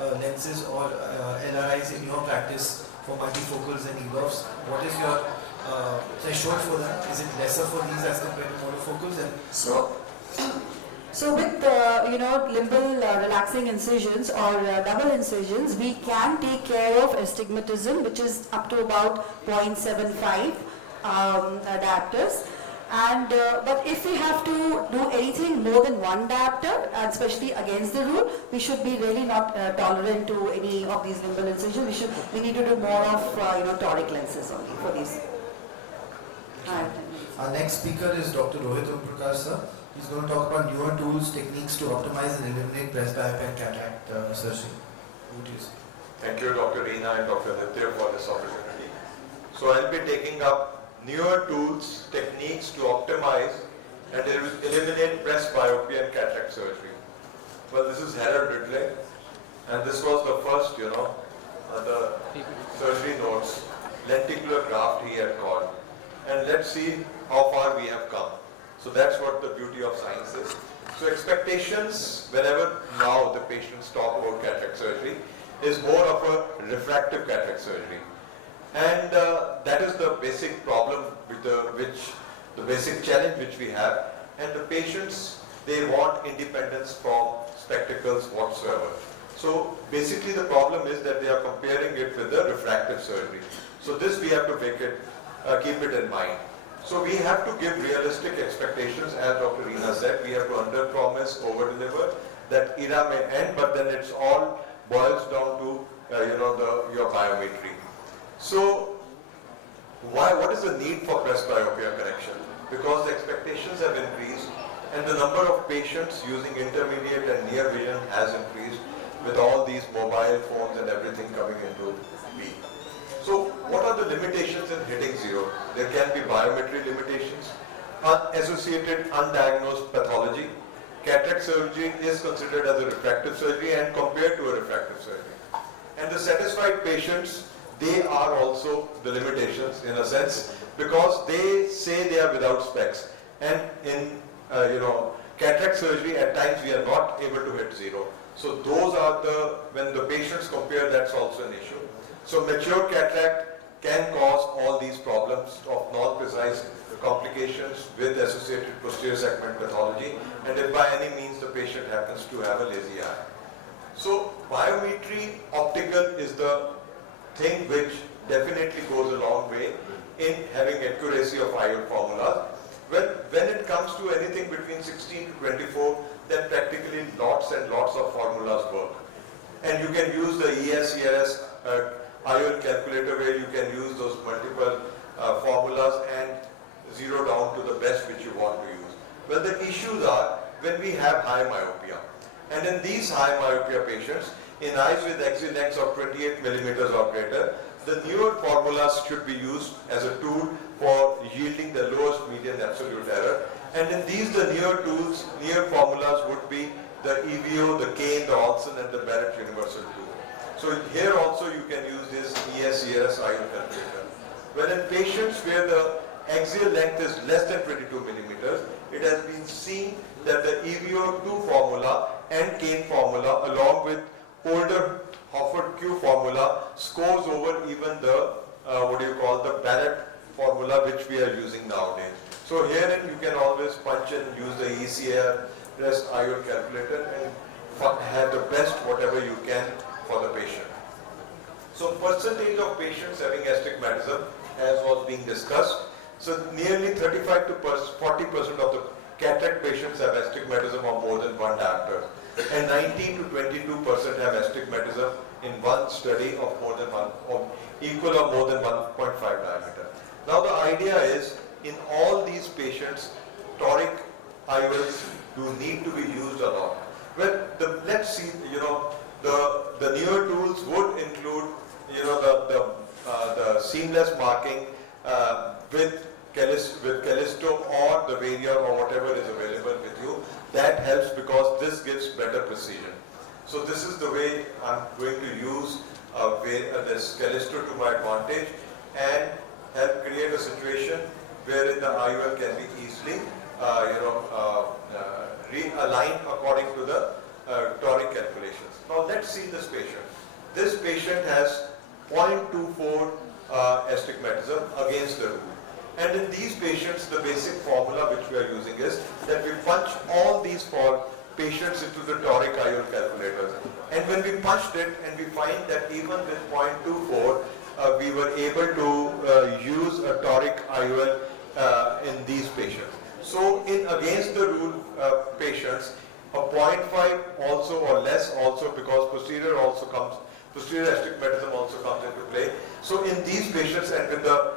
lenses or LRIs in your practice for multifocals and EDOFs? What is your threshold for that? Is it lesser for these as compared to monofocals? And So with limbal relaxing incisions or double incisions, we can take care of astigmatism, which is up to about 0.75 diopters. And but if we have to do anything more than one diopter, and especially against the rule, we should be really not tolerant to any of these limbal incisions. We need to do more of toric lenses only for these. our next speaker is Dr. Rohit Prakash sir. He's going to talk about newer tools, techniques to optimize and eliminate presbyopia and cataract surgery. Over to you, sir. Thank you, Dr. Reena and Dr. Nitya, for this opportunity. So I'll be taking up newer tools, techniques to optimize and eliminate presbyopia and cataract surgery. Well, this is Harold Ridley, and this was the first, the surgery notes, lenticular graft he had called. And let's see how far we have come. So that's what the beauty of science is. So expectations, whenever now the patients talk about cataract surgery, is more of a refractive cataract surgery. And that is the basic problem with the basic challenge which we have. And the patients, they want independence from spectacles whatsoever. So basically the problem is that they are comparing it with the refractive surgery. So this we have to make it, keep it in mind. So we have to give realistic expectations, as Dr. Reena said. We have to under-promise, over-deliver. That era may end, but then it's all boils down to your biometry. So what is the need for presbyopia correction? Because the expectations have increased, and the number of patients using intermediate and near vision has increased with all these mobile phones and everything coming into being. So what are the limitations in hitting zero? There can be biometry limitations, unassociated undiagnosed pathology. Cataract surgery is considered as a refractive surgery and compared to a refractive surgery. And the satisfied patients, they are also the limitations in a sense, because they say they are without specs. And in cataract surgery, at times we are not able to hit zero. So those are when the patients compare, that's also an issue. So mature cataract can cause all these problems of non-precise complications with associated posterior segment pathology, and if by any means the patient happens to have a lazy eye. So biometry optical is the thing which definitely goes a long way in having accuracy of IOL formulas. When it comes to anything between 16 to 24, then practically lots and lots of formulas work. And you can use the ES, IOL calculator, where you can use those multiple formulas and zero down to the best which you want to use. Well, the issues are when we have high myopia. And in these high myopia patients, in eyes with axial lengths of 28 millimeters or greater, the newer formulas should be used as a tool for yielding the lowest median absolute error. And in these, the newer tools, newer formulas would be the EVO, the Kane, the Olsen, and the Barrett Universal tool. So here also you can use this ES IOL calculator. When in patients where the axial length is less than 22 millimeters, it has been seen that the EVO2 formula and Kane formula, along with older Hofford Q formula, scores over even the the Barrett formula which we are using nowadays. So herein you can always punch and use the ECR press IOL calculator and have the best whatever you can for the patient. So percentage of patients having astigmatism, as was being discussed. So nearly 35 to 40% of the cataract patients have astigmatism of more than one diopter, and 19 to 22% have astigmatism in one study of more than one, or equal or more than 1.5 diameter. Now the idea is, in all these patients, toric IOLs do need to be used or not. Well, let's see, the newer tools would include, the seamless marking with Callisto or the Varia or whatever is available with you. That helps because this gives better precision. So this is the way I'm going to use this Callisto to my advantage and help create a situation wherein the IOL can be easily realigned according to the toric calculations. Now let's see this patient. This patient has 0.24 astigmatism against the rule. And in these patients, the basic formula which we are using is that we punch all these four patients into the toric IOL calculators. And when we punched it, and we find that even with 0.24, we were able to use a toric IOL in these patients. So in against the rule patients, a 0.5 also or less also, because posterior astigmatism also comes into play. So in these patients, and with the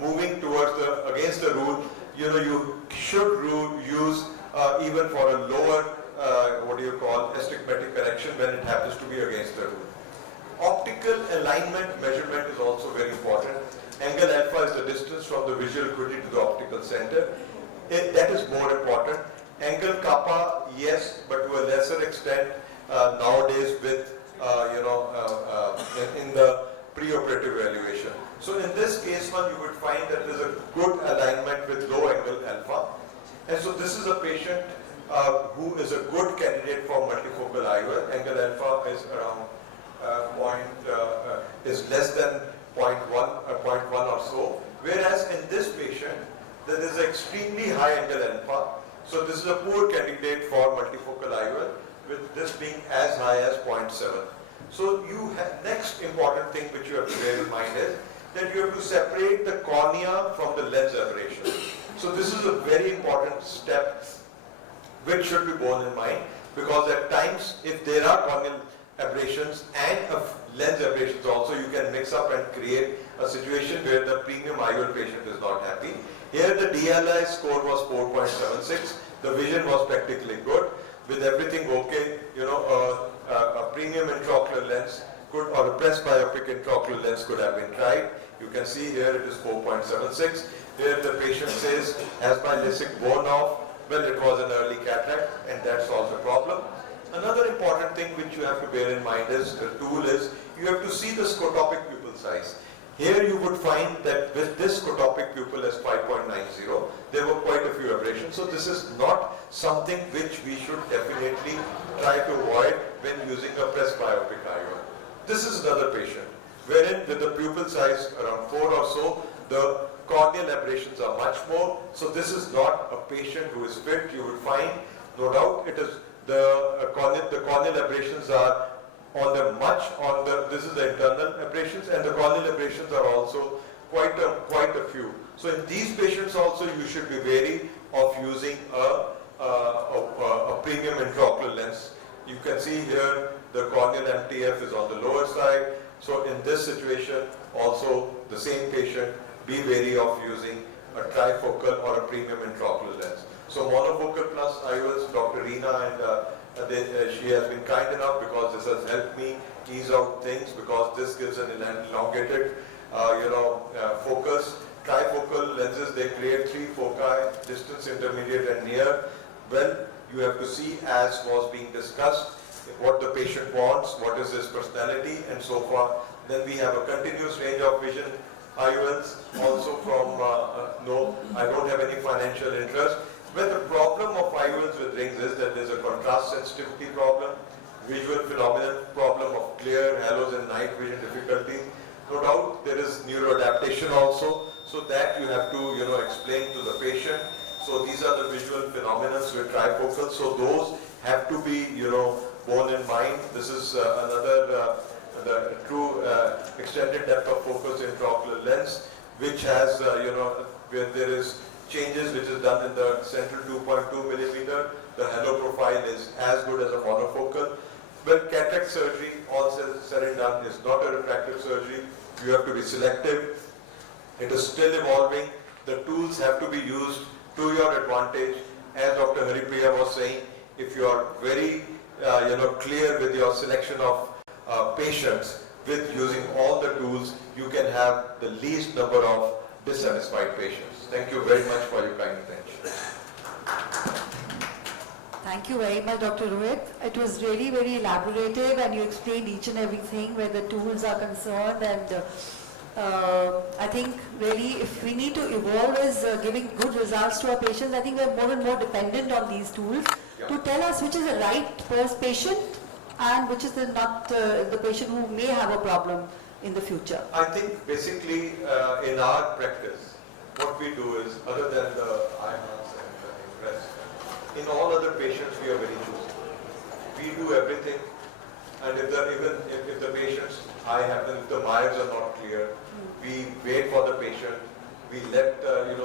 moving towards the against the rule, you should use even for a lower astigmatic correction when it happens to be against the rule. Optical alignment measurement is also very important. Angle alpha is the distance from the visual acuity to the optical center. That is more important. Angle kappa, yes, but to a lesser extent nowadays with in the preoperative evaluation. So in this case one, you would find that there is a good alignment with low angle alpha. And so this is a patient who is a good candidate for multifocal IOL. Angle alpha is around is less than 0.1 or so. Whereas in this patient, there is an extremely high angle alpha. So this is a poor candidate for multifocal IOL, with this being as high as 0.7. So you have, next important thing which you have to bear in mind is that you have to separate the cornea from the lens aberration. So this is a very important step which should be borne in mind, because at times if there are corneal aberrations and lens aberrations also, you can mix up and create a situation where the premium IOL patient is not happy. Here the DLI score was 4.76. The vision was practically good. With everything okay, a premium intraocular lens could, or a presbyopic intraocular lens could have been tried. You can see here it is 4.76. Here the patient says, has my LASIK worn off? Well, it was an early cataract, and that solves the problem. Another important thing which you have to bear in mind is, the tool is, you have to see the scotopic pupil size. Here you would find that with this scotopic pupil as 5.90, there were quite a few aberrations. So this is not something which we should definitely try to avoid when using a presbyopic IOL. This is another patient, wherein with the pupil size around 4 or so, the corneal aberrations are much more. So this is not a patient who is fit. You would find, no doubt, it is the corneal aberrations are this is the internal aberrations, and the corneal aberrations are also quite a few. So in these patients also, you should be wary of using a premium intraocular lens. You can see here the corneal MTF is on the lower side. So in this situation, also the same patient, be wary of using a trifocal or a premium intraocular lens. So monofocal plus IOLs, Dr. Reena and she has been kind enough, because this has helped me ease out things, because this gives an elongated focus. Trifocal lenses, they create 3 foci, distance, intermediate and near. Well, you have to see, as was being discussed, what the patient wants, what is his personality, and so forth. Then we have a continuous range of vision IOLs, also from no, I don't have any financial interest. Well, the problem of IOLs with rings is that there's a contrast sensitivity problem, visual phenomenon problem of glare, halos and night vision difficulty. No doubt there is neuroadaptation also, so that you have to explain to the patient. So these are the visual phenomena with trifocals, so those have to be borne in mind. This is another the true extended depth of focus intraocular lens, which has where there is changes which is done in the central 2.2 millimeter. The halo profile is as good as a monofocal. Well, cataract surgery, all said and done, is not a refractive surgery. You have to be selective. It is still evolving. The tools have to be used to your advantage. As Dr. Haripriya was saying, if you are very clear with your selection of patients with using all the tools, you can have the least number of dissatisfied patients. Thank you very much for your kind attention. Thank you very much, Dr. Rohit. It was really very elaborative, and you explained each and everything where the tools are concerned, and I think really if we need to evolve is giving good results to our patients. I think we're more and more dependent on these tools Yeah. to tell us which is the right patient and which is the not the patient who may have a problem in the future? I think basically in our practice, what we do is, other than the IOLs and the IMPRESS, in all other patients we are very choosy. We do everything, and if the patient's eye happens, if the myopes are not clear, we wait for the patient, we let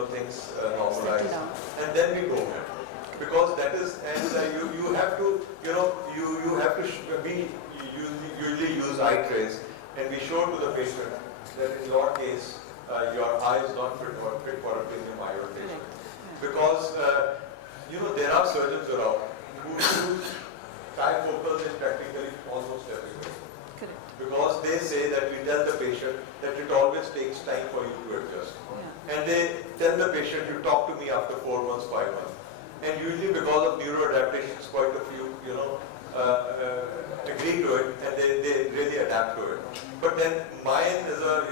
things normalize, and then we go ahead. Because that is, and you have to, you have to we usually use eye trace, and we show to the patient that in your case, your eye is not fit for a premium IOL patient. Because, there are surgeons around who use trifocals in practically almost everywhere. Correct. Because they say that we tell the patient that it always takes time for you to adjust. Yeah. And they tell the patient, you talk to me after 4 months, 5 months. And usually because of neuroadaptations, quite a few, agree to it and they really adapt to it. But then mine is a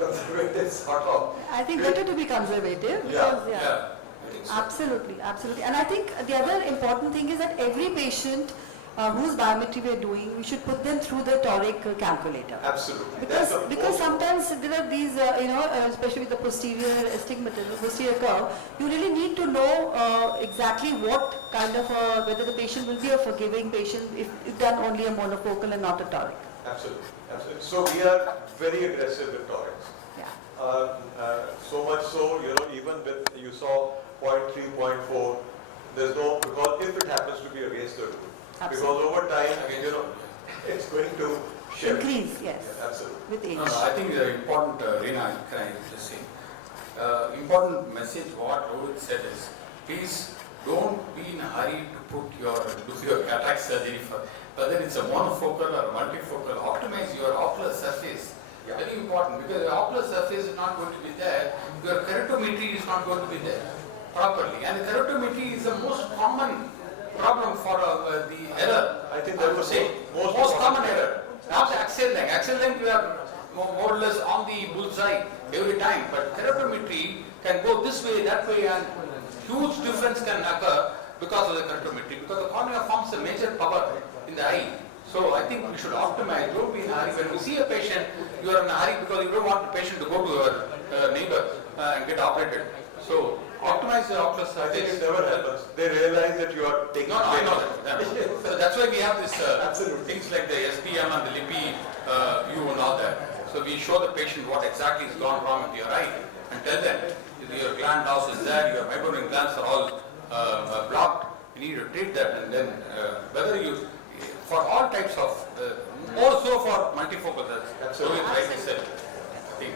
conservative sort of. I think better to be conservative. Because, I think so. Absolutely, absolutely. And I think the other important thing is that every patient whose biometry we are doing, we should put them through the toric calculator. Absolutely. Because sometimes there are these, especially with the posterior astigmatism, posterior curve, you really need to know exactly what kind of, whether the patient will be a forgiving patient if done only a monofocal and not a toric. Absolutely, absolutely. So we are very aggressive with torics. Yeah. So much so, even with, you saw 0.3, 0.4, there's no, because if it happens to be against the rule, because over time, it's going to shift. Increase, yes. Yeah, absolutely. With age. No, I think the important, Reena, can I just say, important message what Rohit said is, please don't be in a hurry to do your cataract surgery for, whether it's a monofocal or multifocal, optimize your ocular surface. Yeah. Very important, because the ocular surface is not going to be there, your keratometry is not going to be there properly. And the keratometry is the most common problem for the error. I think I would say most common error. Not the axial length. Axial length we are more or less on the bullseye every time, but keratometry can go this way, that way, and huge difference can occur because of the keratometry. Because the cornea forms a major power in the eye. So I think we should optimize. Don't be in a hurry. When you see a patient, you are in a hurry because you don't want the patient to go to your neighbor and get operated. So optimize the ocular I think surface. it never happens. They realize that you are taking No, I care. know that. Yeah. So that's why we have this Absolutely. things like the SPM and the LIPI view and all that. So we show the patient what exactly has gone wrong with your eye and tell them your gland loss is there, your meibomian glands are all blocked. You need to treat that, and then whether you for all types of more so for multifocal. So it's rightly said. I think.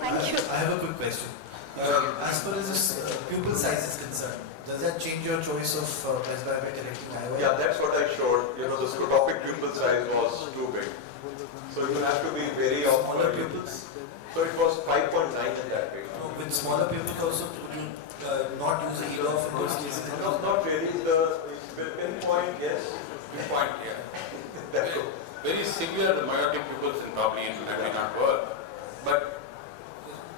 Thank you. I have a quick question. As far as this pupil size is concerned, does that change your choice of presbyopic correcting IOL? Yeah, that's what I showed. The scotopic pupil size was too big. So you have to be very Smaller pupils? So it was 5.9 in that way. No, with smaller pupils also, would you not use a EDOF in those cases? Not really. The pinpoint, yes. Point here. That too. Very severe myotic pupils and probably it may not work. But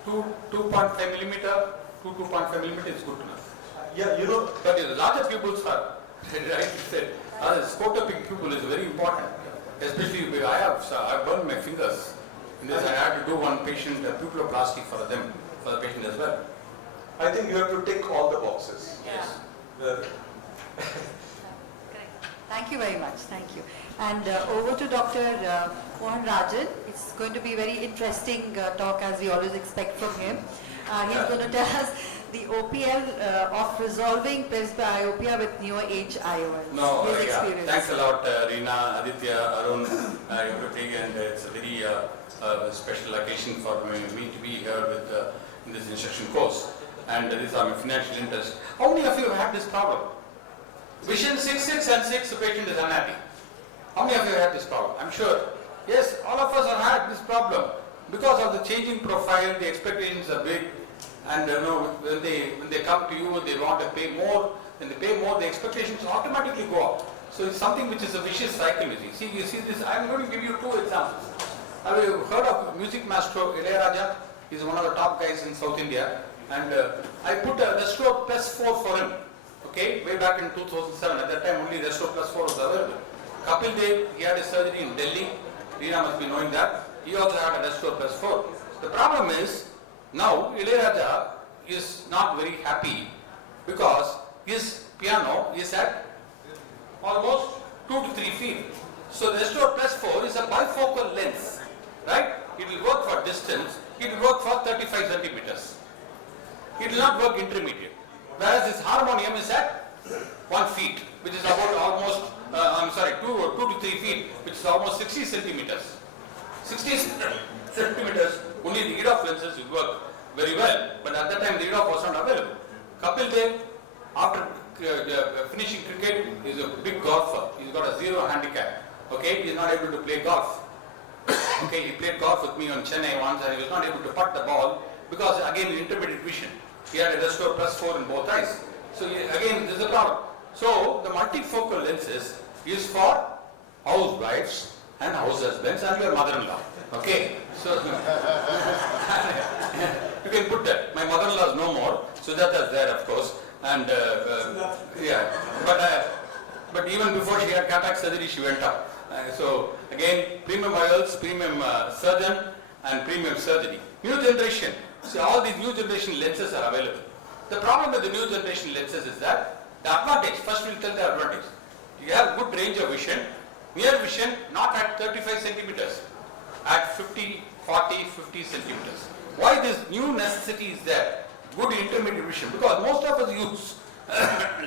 2.5 millimeter to 2.5 millimeter is good enough. Yeah, But the larger pupils are, right, you said, scotopic pupil is very important. Especially if I've burned my fingers. In this, I had to do one patient pupilloplasty for the patient as well. I think you have to tick all the boxes. Yeah. The- Correct. Thank you very much. Thank you. And over to Dr. Mohan Rajan. It's going to be a very interesting talk as we always expect from him. He's going to tell us the OPL of resolving presbyopia with newer age IOLs. No, His yeah. experience. Thanks a lot, Reena, Aditya, Arun, everything, and it's a very special occasion for me to be here with in this instruction course. And this is my financial interest. How many of you have had this problem? Vision 6, and 6, the patient is unhappy. How many of you have had this problem? I'm sure. Yes, all of us have had this problem. Because of the changing profile, the expectations are big. And when they come to you, they want to pay more. When they pay more, the expectations automatically go up. So it's something which is a vicious cycle. You see this. I'm going to give you 2 examples. Have you heard of music maestro Ilayaraja? He's one of the top guys in South India. And I put the stroke +4 for him. Okay, way back in 2007, at that time only Resto Plus 4 was available. Kapil Dev, he had a surgery in Delhi. Reena must be knowing that. He also had a Resto Plus 4. The problem is, now Ilayaraja is not very happy because his piano is at almost 2 to 3 feet. So the Resto Plus 4 is a bifocal lens, right? It will work for distance, it will work for 35 centimeters. It will not work intermediate. Whereas this harmonium is at 1 feet, which is about almost, 2 to 3 feet, which is almost 60 centimeters. 60 centimeters, only the EDOF lenses will work very well, but at that time the EDOF was not available. Kapil Dev, after finishing cricket, is a big golfer. He's got a 0 handicap. Okay, he's not able to play golf. Okay, he played golf with me on Chennai once and he was not able to putt the ball because again intermediate vision. He had a Resto Plus 4 in both eyes. So again, this is a problem. So the multifocal lenses is for housewives and house husbands and your mother-in-law. Okay, so you can put that. My mother-in-law is no more, Sujata is there of course, and yeah, but even before she had cataract surgery, she went up. So again, premium IOLs, premium surgeon, and premium surgery. New generation. See, all these new generation lenses are available. The problem with the new generation lenses is that the advantage, first we'll tell the advantage. You have good range of vision, near vision not at 35 centimeters, at 50, 40, 50 centimeters. Why this new necessity is there? Good intermediate vision, because most of us use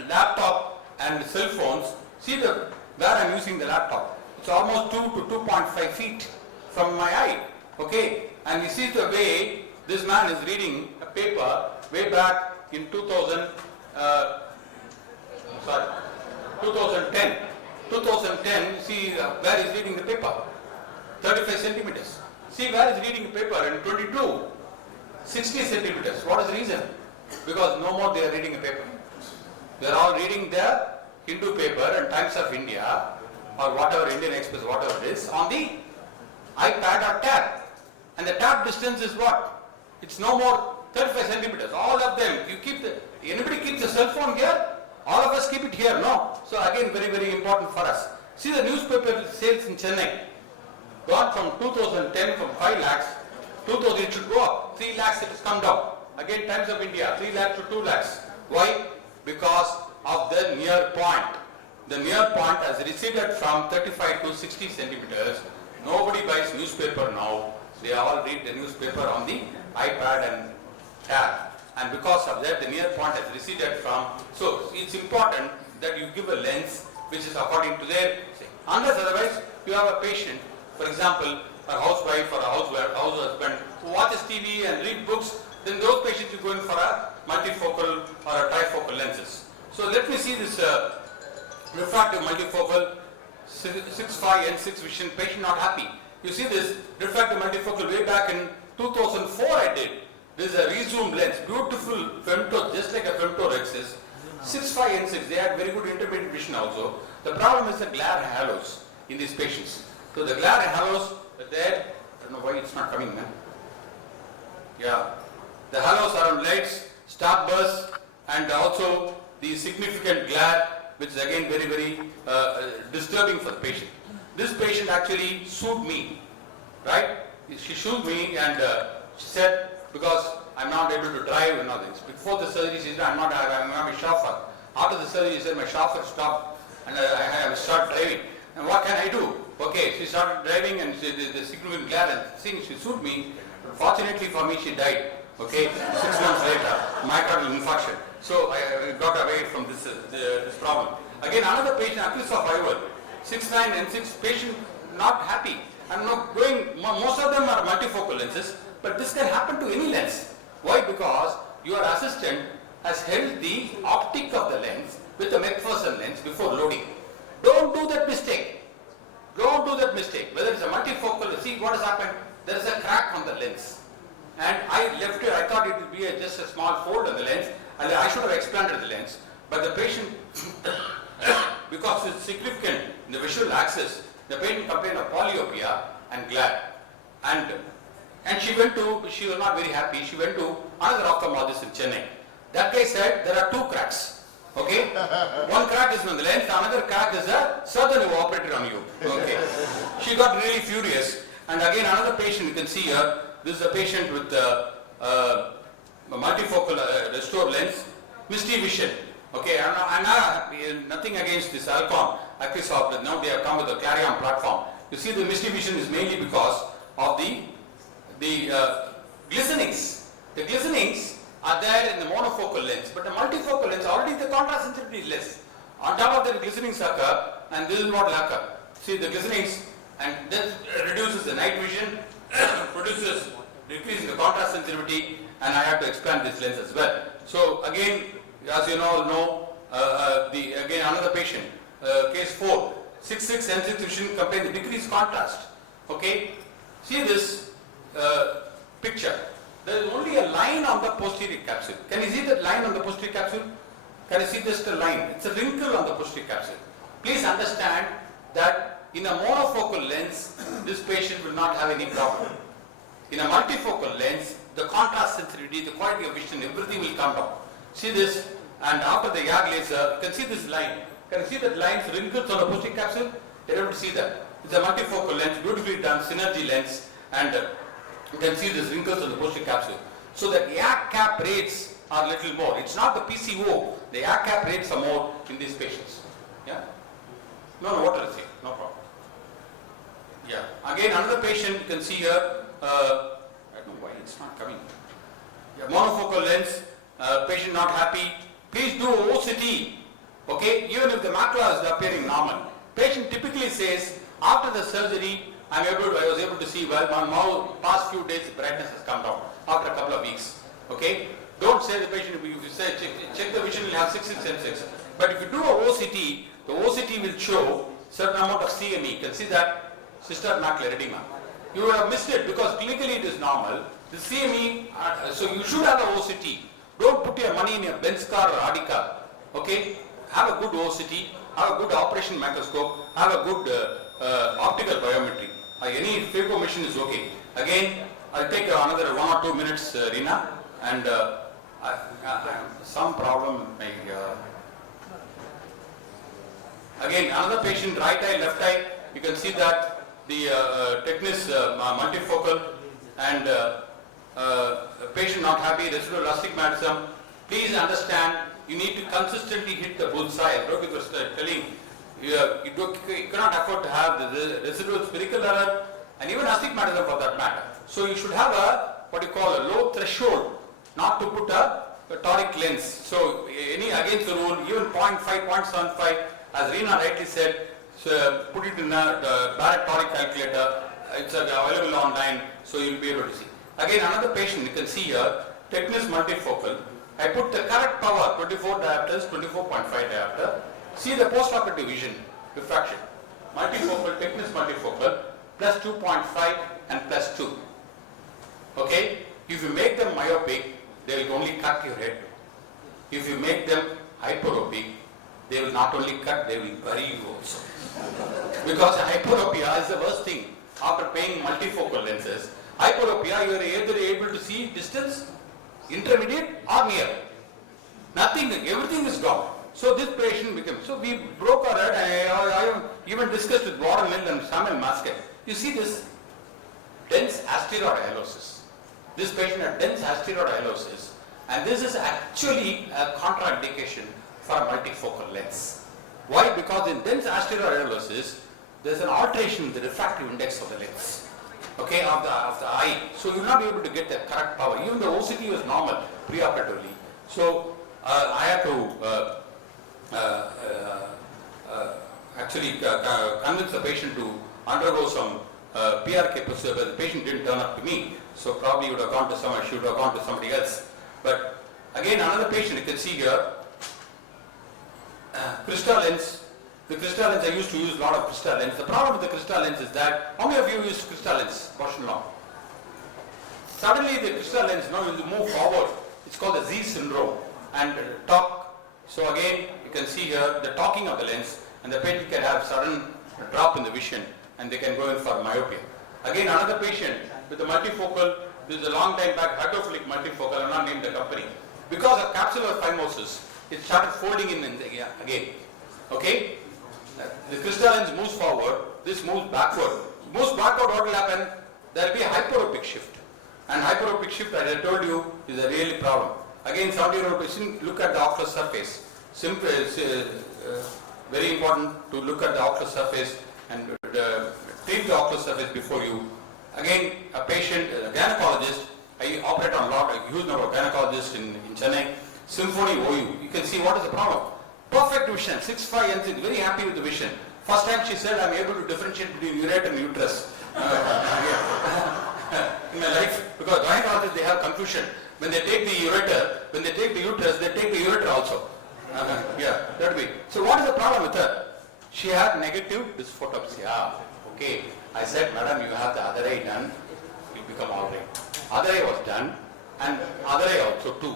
laptop and cell phones. See where I'm using the laptop. It's almost 2 to 2.5 feet from my eye. Okay, and you see the way this man is reading a paper way back in 2010. 2010, see where he's reading the paper, 35 centimeters. See where he's reading the paper in 22, 60 centimeters. What is the reason? Because no more they are reading a paper. They are all reading the Hindu paper and Times of India or whatever, Indian Express, whatever it is, on the iPad or tab. And the tab distance is what? It's no more 35 centimeters. All of them, anybody keeps a cell phone here? All of us keep it here, no? So again, very, very important for us. See the newspaper sales in Chennai. Gone from 2010 from 5 lakhs, 2000 it should go up. 3 lakhs it has come down. Again, Times of India, 3 lakhs to 2 lakhs. Why? Because of the near point. The near point has receded from 35 to 60 centimeters. Nobody buys newspaper now. They all read the newspaper on the iPad and tab. And because of that, the near point has receded from. So it's important that you give a lens which is according to their. Unless otherwise, you have a patient, for example, a housewife or a house husband who watches TV and read books, then those patients you go in for a multifocal or a trifocal lenses. So let me see this refractive multifocal 6.5 and 6 vision patient not happy. You see this refractive multifocal way back in 2004 I did. This is a rezoom lens, beautiful femto, just like a femtorexis. 6.5 and 6, they had very good intermediate vision also. The problem is the glare halos in these patients. So the glare halos are there. I don't know why it's not coming, man. Yeah. The halos are on lights, starbursts, and also the significant glare, which is again very, very disturbing for the patient. This patient actually sued me, right? She sued me and she said, because I'm not able to drive and all this. Before the surgery, she said, I'm not a chauffeur. After the surgery, she said, my chauffeur stopped and I started driving. And what can I do? Okay, she started driving and the significant glare and thing, she sued me. Fortunately for me, she died. Okay, 6 months later, myocardial infarction. So I got away from this problem. Again, another patient, accused of IOL, 6.9 and 6 patient not happy. I'm not going, most of them are multifocal lenses, but this can happen to any lens. Why? Because your assistant has held the optic of the lens with the McPherson lens before loading. Don't do that mistake. Don't do that mistake. Whether it's a multifocal, see what has happened, there is a crack on the lens. And I left it, I thought it would be just a small fold on the lens, and I should have expanded the lens. But the patient, because it's significant in the visual axis, the patient complained of polyopia and glare. And she was not very happy, she went to another ophthalmologist in Chennai. That guy said there are 2 cracks. Okay? One crack is on the lens, another crack is a surgeon who operated on you. Okay? She got really furious. And again, another patient, you can see here, this is a patient with a multifocal restored lens, misty vision. Okay, and nothing against this Alcon, Acrisop, but now they have come with a Clarion platform. You see the misty vision is mainly because of the glistenings. The glistenings are there in the monofocal lens, but the multifocal lens already the contrast sensitivity is less. On top of that, glistenings occur, and this is what will occur. See the glistenings, and that reduces the night vision, decreasing the contrast sensitivity, and I have to expand this lens as well. So again, as you all know, again another patient, case 4, 6/6 sensitive vision compared to decreased contrast. Okay, see this picture. There is only a line on the posterior capsule. Can you see that line on the posterior capsule? Can you see just a line? It's a wrinkle on the posterior capsule. Please understand that in a monofocal lens, this patient will not have any problem. In a multifocal lens, the contrast sensitivity, the quality of vision, everything will come down. See this, and after the YAG laser, you can see this line. Can you see that line, wrinkles on the posterior capsule? You're able to see that. It's a multifocal lens, beautifully done, synergy lens, and you can see these wrinkles on the posterior capsule. So the YAG cap rates are little more. It's not the PCO. The YAG cap rates are more in these patients. Yeah? No, what will I say? No problem. Yeah. Again, another patient you can see here. I don't know why it's not coming. Yeah, monofocal lens. Patient not happy. Please do OCT. Okay, even if the macula is appearing normal. Patient typically says, after the surgery, I was able to see well. Now, past few days, the brightness has come down after a couple of weeks. Okay, don't say the patient. If you say check the vision, will have 6/6 and 6. But if you do a OCT, the OCT will show certain amount of CME. You can see that cystoid macular edema. You would have missed it because clinically it is normal. The CME, so you should have a OCT. Don't put your money in a Benz car or Audi car. Okay, have a good OCT, have a good operation microscope, have a good optical biometry. Any phaco machine is okay. Again, I'll take another 1 or 2 minutes, Rina, and some problem with my. Again, another patient, right eye, left eye. You can see that the technique multifocal and patient not happy, residual astigmatism. Please understand, you need to consistently hit the bullseye. Rohit was telling you cannot afford to have the residual spherical error and even astigmatism for that matter. So you should have a what you call a low threshold, not to put a toric lens. So any against the rule, even 0.5, 0.75, as Reena rightly said, so put it in a Barrett toric calculator. It's available online, so you'll be able to see. Again, another patient you can see here, Technis multifocal. I put the correct power, 24 diopters, 24.5 diopter. See the postoperative vision, refraction. Multifocal, Technis multifocal, plus 2.5 and plus 2. Okay? If you make them myopic, they will only cut your head. If you make them hyperopic, they will not only cut, they will bury you also. Because hyperopia is the worst thing. After paying multifocal lenses, hyperopia, you are either able to see distance, intermediate or near. Nothing, everything is gone. So this patient became, so we broke our head, and I even discussed with Warren Mill and Samuel Masket. You see this dense asteroid hyalosis. This patient had dense asteroid hyalosis, and this is actually a contraindication for a multifocal lens. Why? Because in dense asteroid hyalosis, there is an alteration in the refractive index of the lens. Okay, of the eye. So you will not be able to get the correct power. Even the OCT was normal preoperatively. So I had to actually convince the patient to undergo some PRK procedure, but the patient didn't turn up to me. So probably he would have gone to someone, she would have gone to somebody else. But again, another patient you can see here, crystal lens. The crystal lens, I used to use a lot of crystal lens. The problem with the crystal lens is that, how many of you use crystal lens? Portion long. Suddenly the crystal lens, now you move forward. It's called the Z syndrome. And talk. So again, you can see here the talking of the lens, and the patient can have sudden drop in the vision, and they can go in for myopia. Again, another patient with the multifocal, this is a long time back, hydrophilic multifocal, I'm not named the company. Because of capsular phimosis, it started folding in and again. Okay? The crystalline moves forward, this moves backward. Moves backward, what will happen? There will be a hyperopic shift. And hyperopic shift, as I told you, is a real problem. Again, 70-year-old patient, look at the ocular surface. Simple, very important to look at the ocular surface and treat the ocular surface before you. Again, a patient, a gynecologist, I operate on a huge number of gynecologists in Chennai. Symphony OU, you can see what is the problem. Perfect vision, 6'5" and 6, very happy with the vision. First time she said, I'm able to differentiate between ureter and uterus. In my life, because gynecologists, they have confusion. When they take the ureter, when they take the uterus, they take the ureter also. Yeah, that way. So what is the problem with her? She had negative dysphotopsia. Okay, I said, madam, you have the other eye done, it will become all right. Other eye was done, and other eye also too.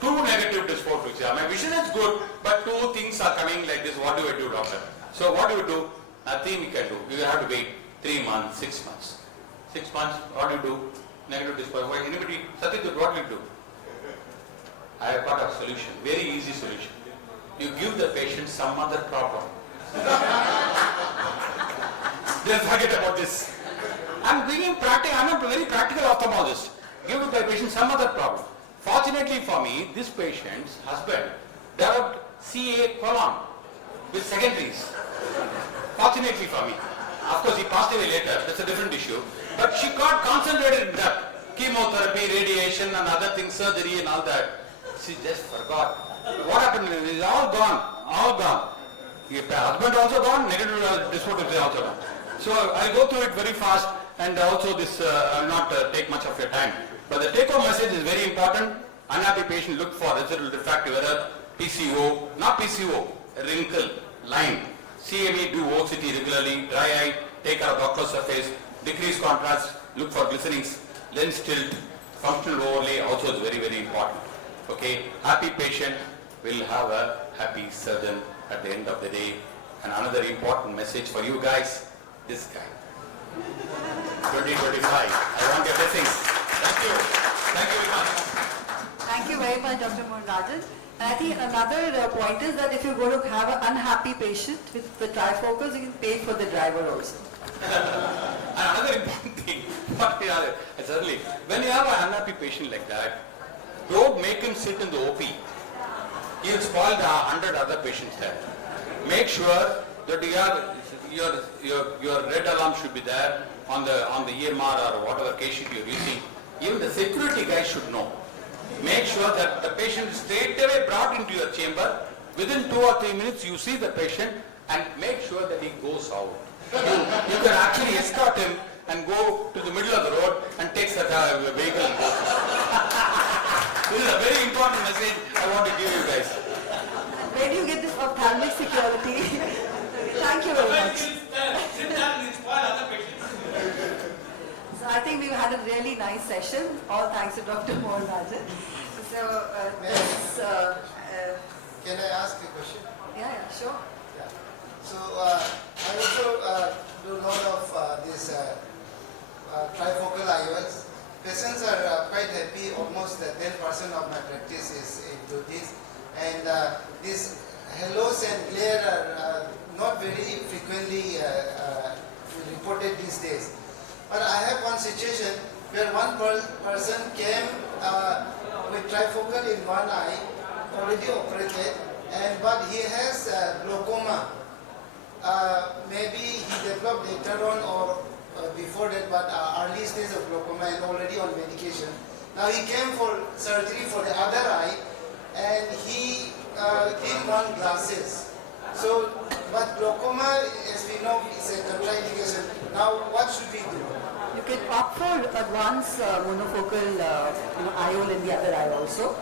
Two negative dysphotopsia. My vision is good, but two things are coming like this. What do I do, doctor? So what do you do? Nothing we can do. You have to wait 3 months, 6 months. 6 months, what do you do? Negative dysphotopsia. Anybody, Satyajit, what do you do? I have got a solution, very easy solution. You give the patient some other problem. Then forget about this. I'm being practical, I'm a very practical ophthalmologist. Give the patient some other problem. Fortunately for me, this patient's husband developed CA colon with secondaries. Fortunately for me. Of course, he passed away later, that's a different issue. But she got concentrated in that. Chemotherapy, radiation and other things, surgery and all that. She just forgot. What happened? It is all gone. All gone. If the husband also gone, negative dysphotopsia also gone. So I'll go through it very fast and also this I will not take much of your time. But the take-home message is very important. Unhappy patient, look for residual refractive error, PCO, not PCO, wrinkle, line. CME, do OCT regularly, dry eye, take care of ocular surface, decrease contrast, look for glistenings, lens tilt, functional overlay also is very, very important. Okay, happy patient will have a happy surgeon at the end of the day. And another important message for you guys, this guy. 2025, I want your blessings. Thank you. Thank you very much. Thank you very much, Dr. Rajan. And I think another point is that if you're going to have an unhappy patient with the trifocals, you can pay for the driver also. And another important thing, certainly, when you have an unhappy patient like that, don't make him sit in the OP. He will spoil the 100 other patients there. Make sure that your red alarm should be there on the EMR or whatever case sheet you are using. Even the security guys should know. Make sure that the patient is straight away brought into your chamber. Within 2 or 3 minutes you see the patient and make sure that he goes out. You can actually escort him and go to the middle of the road and take the vehicle and go. This is a very important message I want to give you guys. Where do you get this ophthalmic security? Thank you very much. So I think we've had a really nice session. All thanks to Dr. Rajan. So can I ask a question? Yeah, sure. Yeah. So I also do a lot of these trifocal IOLs. Patients are quite happy. Almost 10% of my practice is into this, and these halos and glare are not very frequently reported these days. But I have one situation where one person came with trifocal in one eye, already operated, but he has glaucoma. Maybe he developed later on or before that, but early stage of glaucoma and already on medication. Now he came for surgery for the other eye, and he didn't want glasses. So, but glaucoma, as we know, is a contraindication. Now, what should we do? You can opt for advanced monofocal IOL in the other eye also.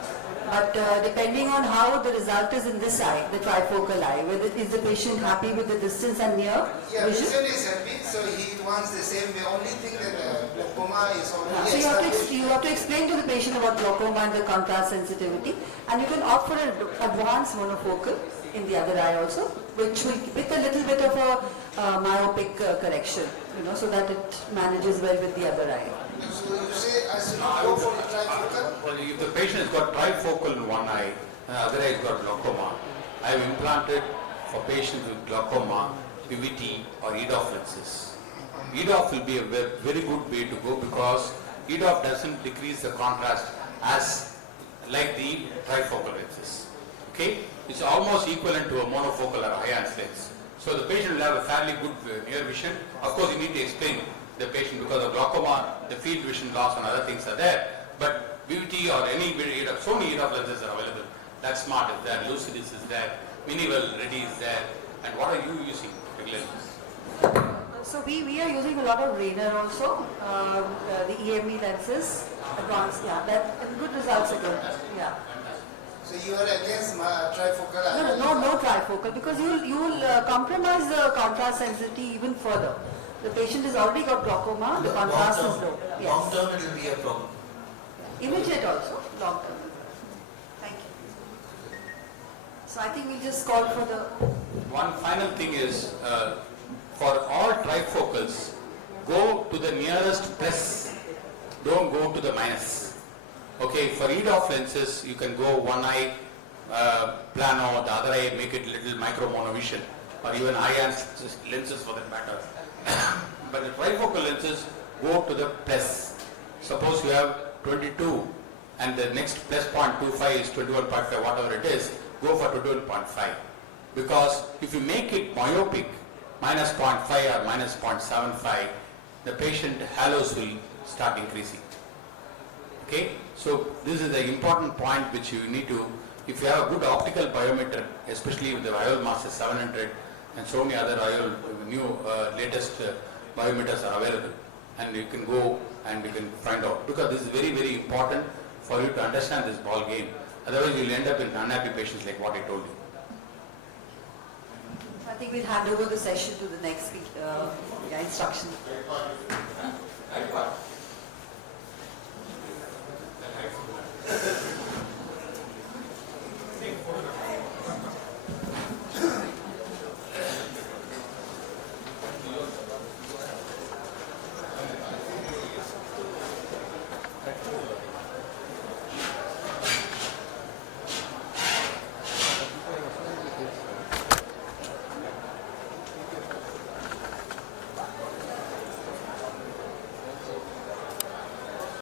But depending on how the result is in this eye, the trifocal eye, whether is the patient happy with the distance and near Yeah, vision? patient is happy, so he wants the same. The only thing that glaucoma is already So established. you have to explain to the patient about glaucoma and the contrast sensitivity, and you can opt for an advanced monofocal in the other eye also, which will, with a little bit of a myopic correction, so that it manages well with the other eye. So you say I should not go for the trifocal? Well, if the patient has got trifocal in one eye and the other eye has got glaucoma, I have implanted for patients with glaucoma, PVT or EDOF lenses. EDOF will be a very good way to go because EDOF doesn't decrease the contrast as like the trifocal lenses. Okay? It's almost equivalent to a monofocal or high-ans lens. So the patient will have a fairly good near vision. Of course, you need to explain the patient because of glaucoma, the field vision loss and other things are there. But VVT or any EDOF, so many EDOF lenses are available. That's smart is there, Lucidis is there, Minivel Ready is there. And what are you using regularly? So we are using a lot of Rayner also, the EME lenses, advanced, and good results are good, yeah. So you are against trifocal? No trifocal, because you will compromise the contrast sensitivity even further. The patient has already got glaucoma, the contrast is low. Yes. Long term it will be a problem. Immediate also, long term. Thank you. So I think we'll just call for the... One final thing is, for all trifocals, go to the nearest plus, don't go to the minus. Okay, for EDOF lenses, you can go one eye plano, the other eye make it little micro monovision, or even high-ans lenses for that matter. But the trifocal lenses, go to the plus. Suppose you have 22 and the next plus 0.25 is 21.5, whatever it is, go for 21.5. Because if you make it myopic, minus 0.5 or minus 0.75, the patient halos will start increasing. Okay, so this is the important point which you need to, if you have a good optical biometer, especially with the IOL Master 700 and so many other IOL new latest biometers are available, and you can go and you can find out, because this is very, very important for you to understand this ball game. Otherwise you will end up in unhappy patients like what I told you. I think we'll hand over the session to the next instruction.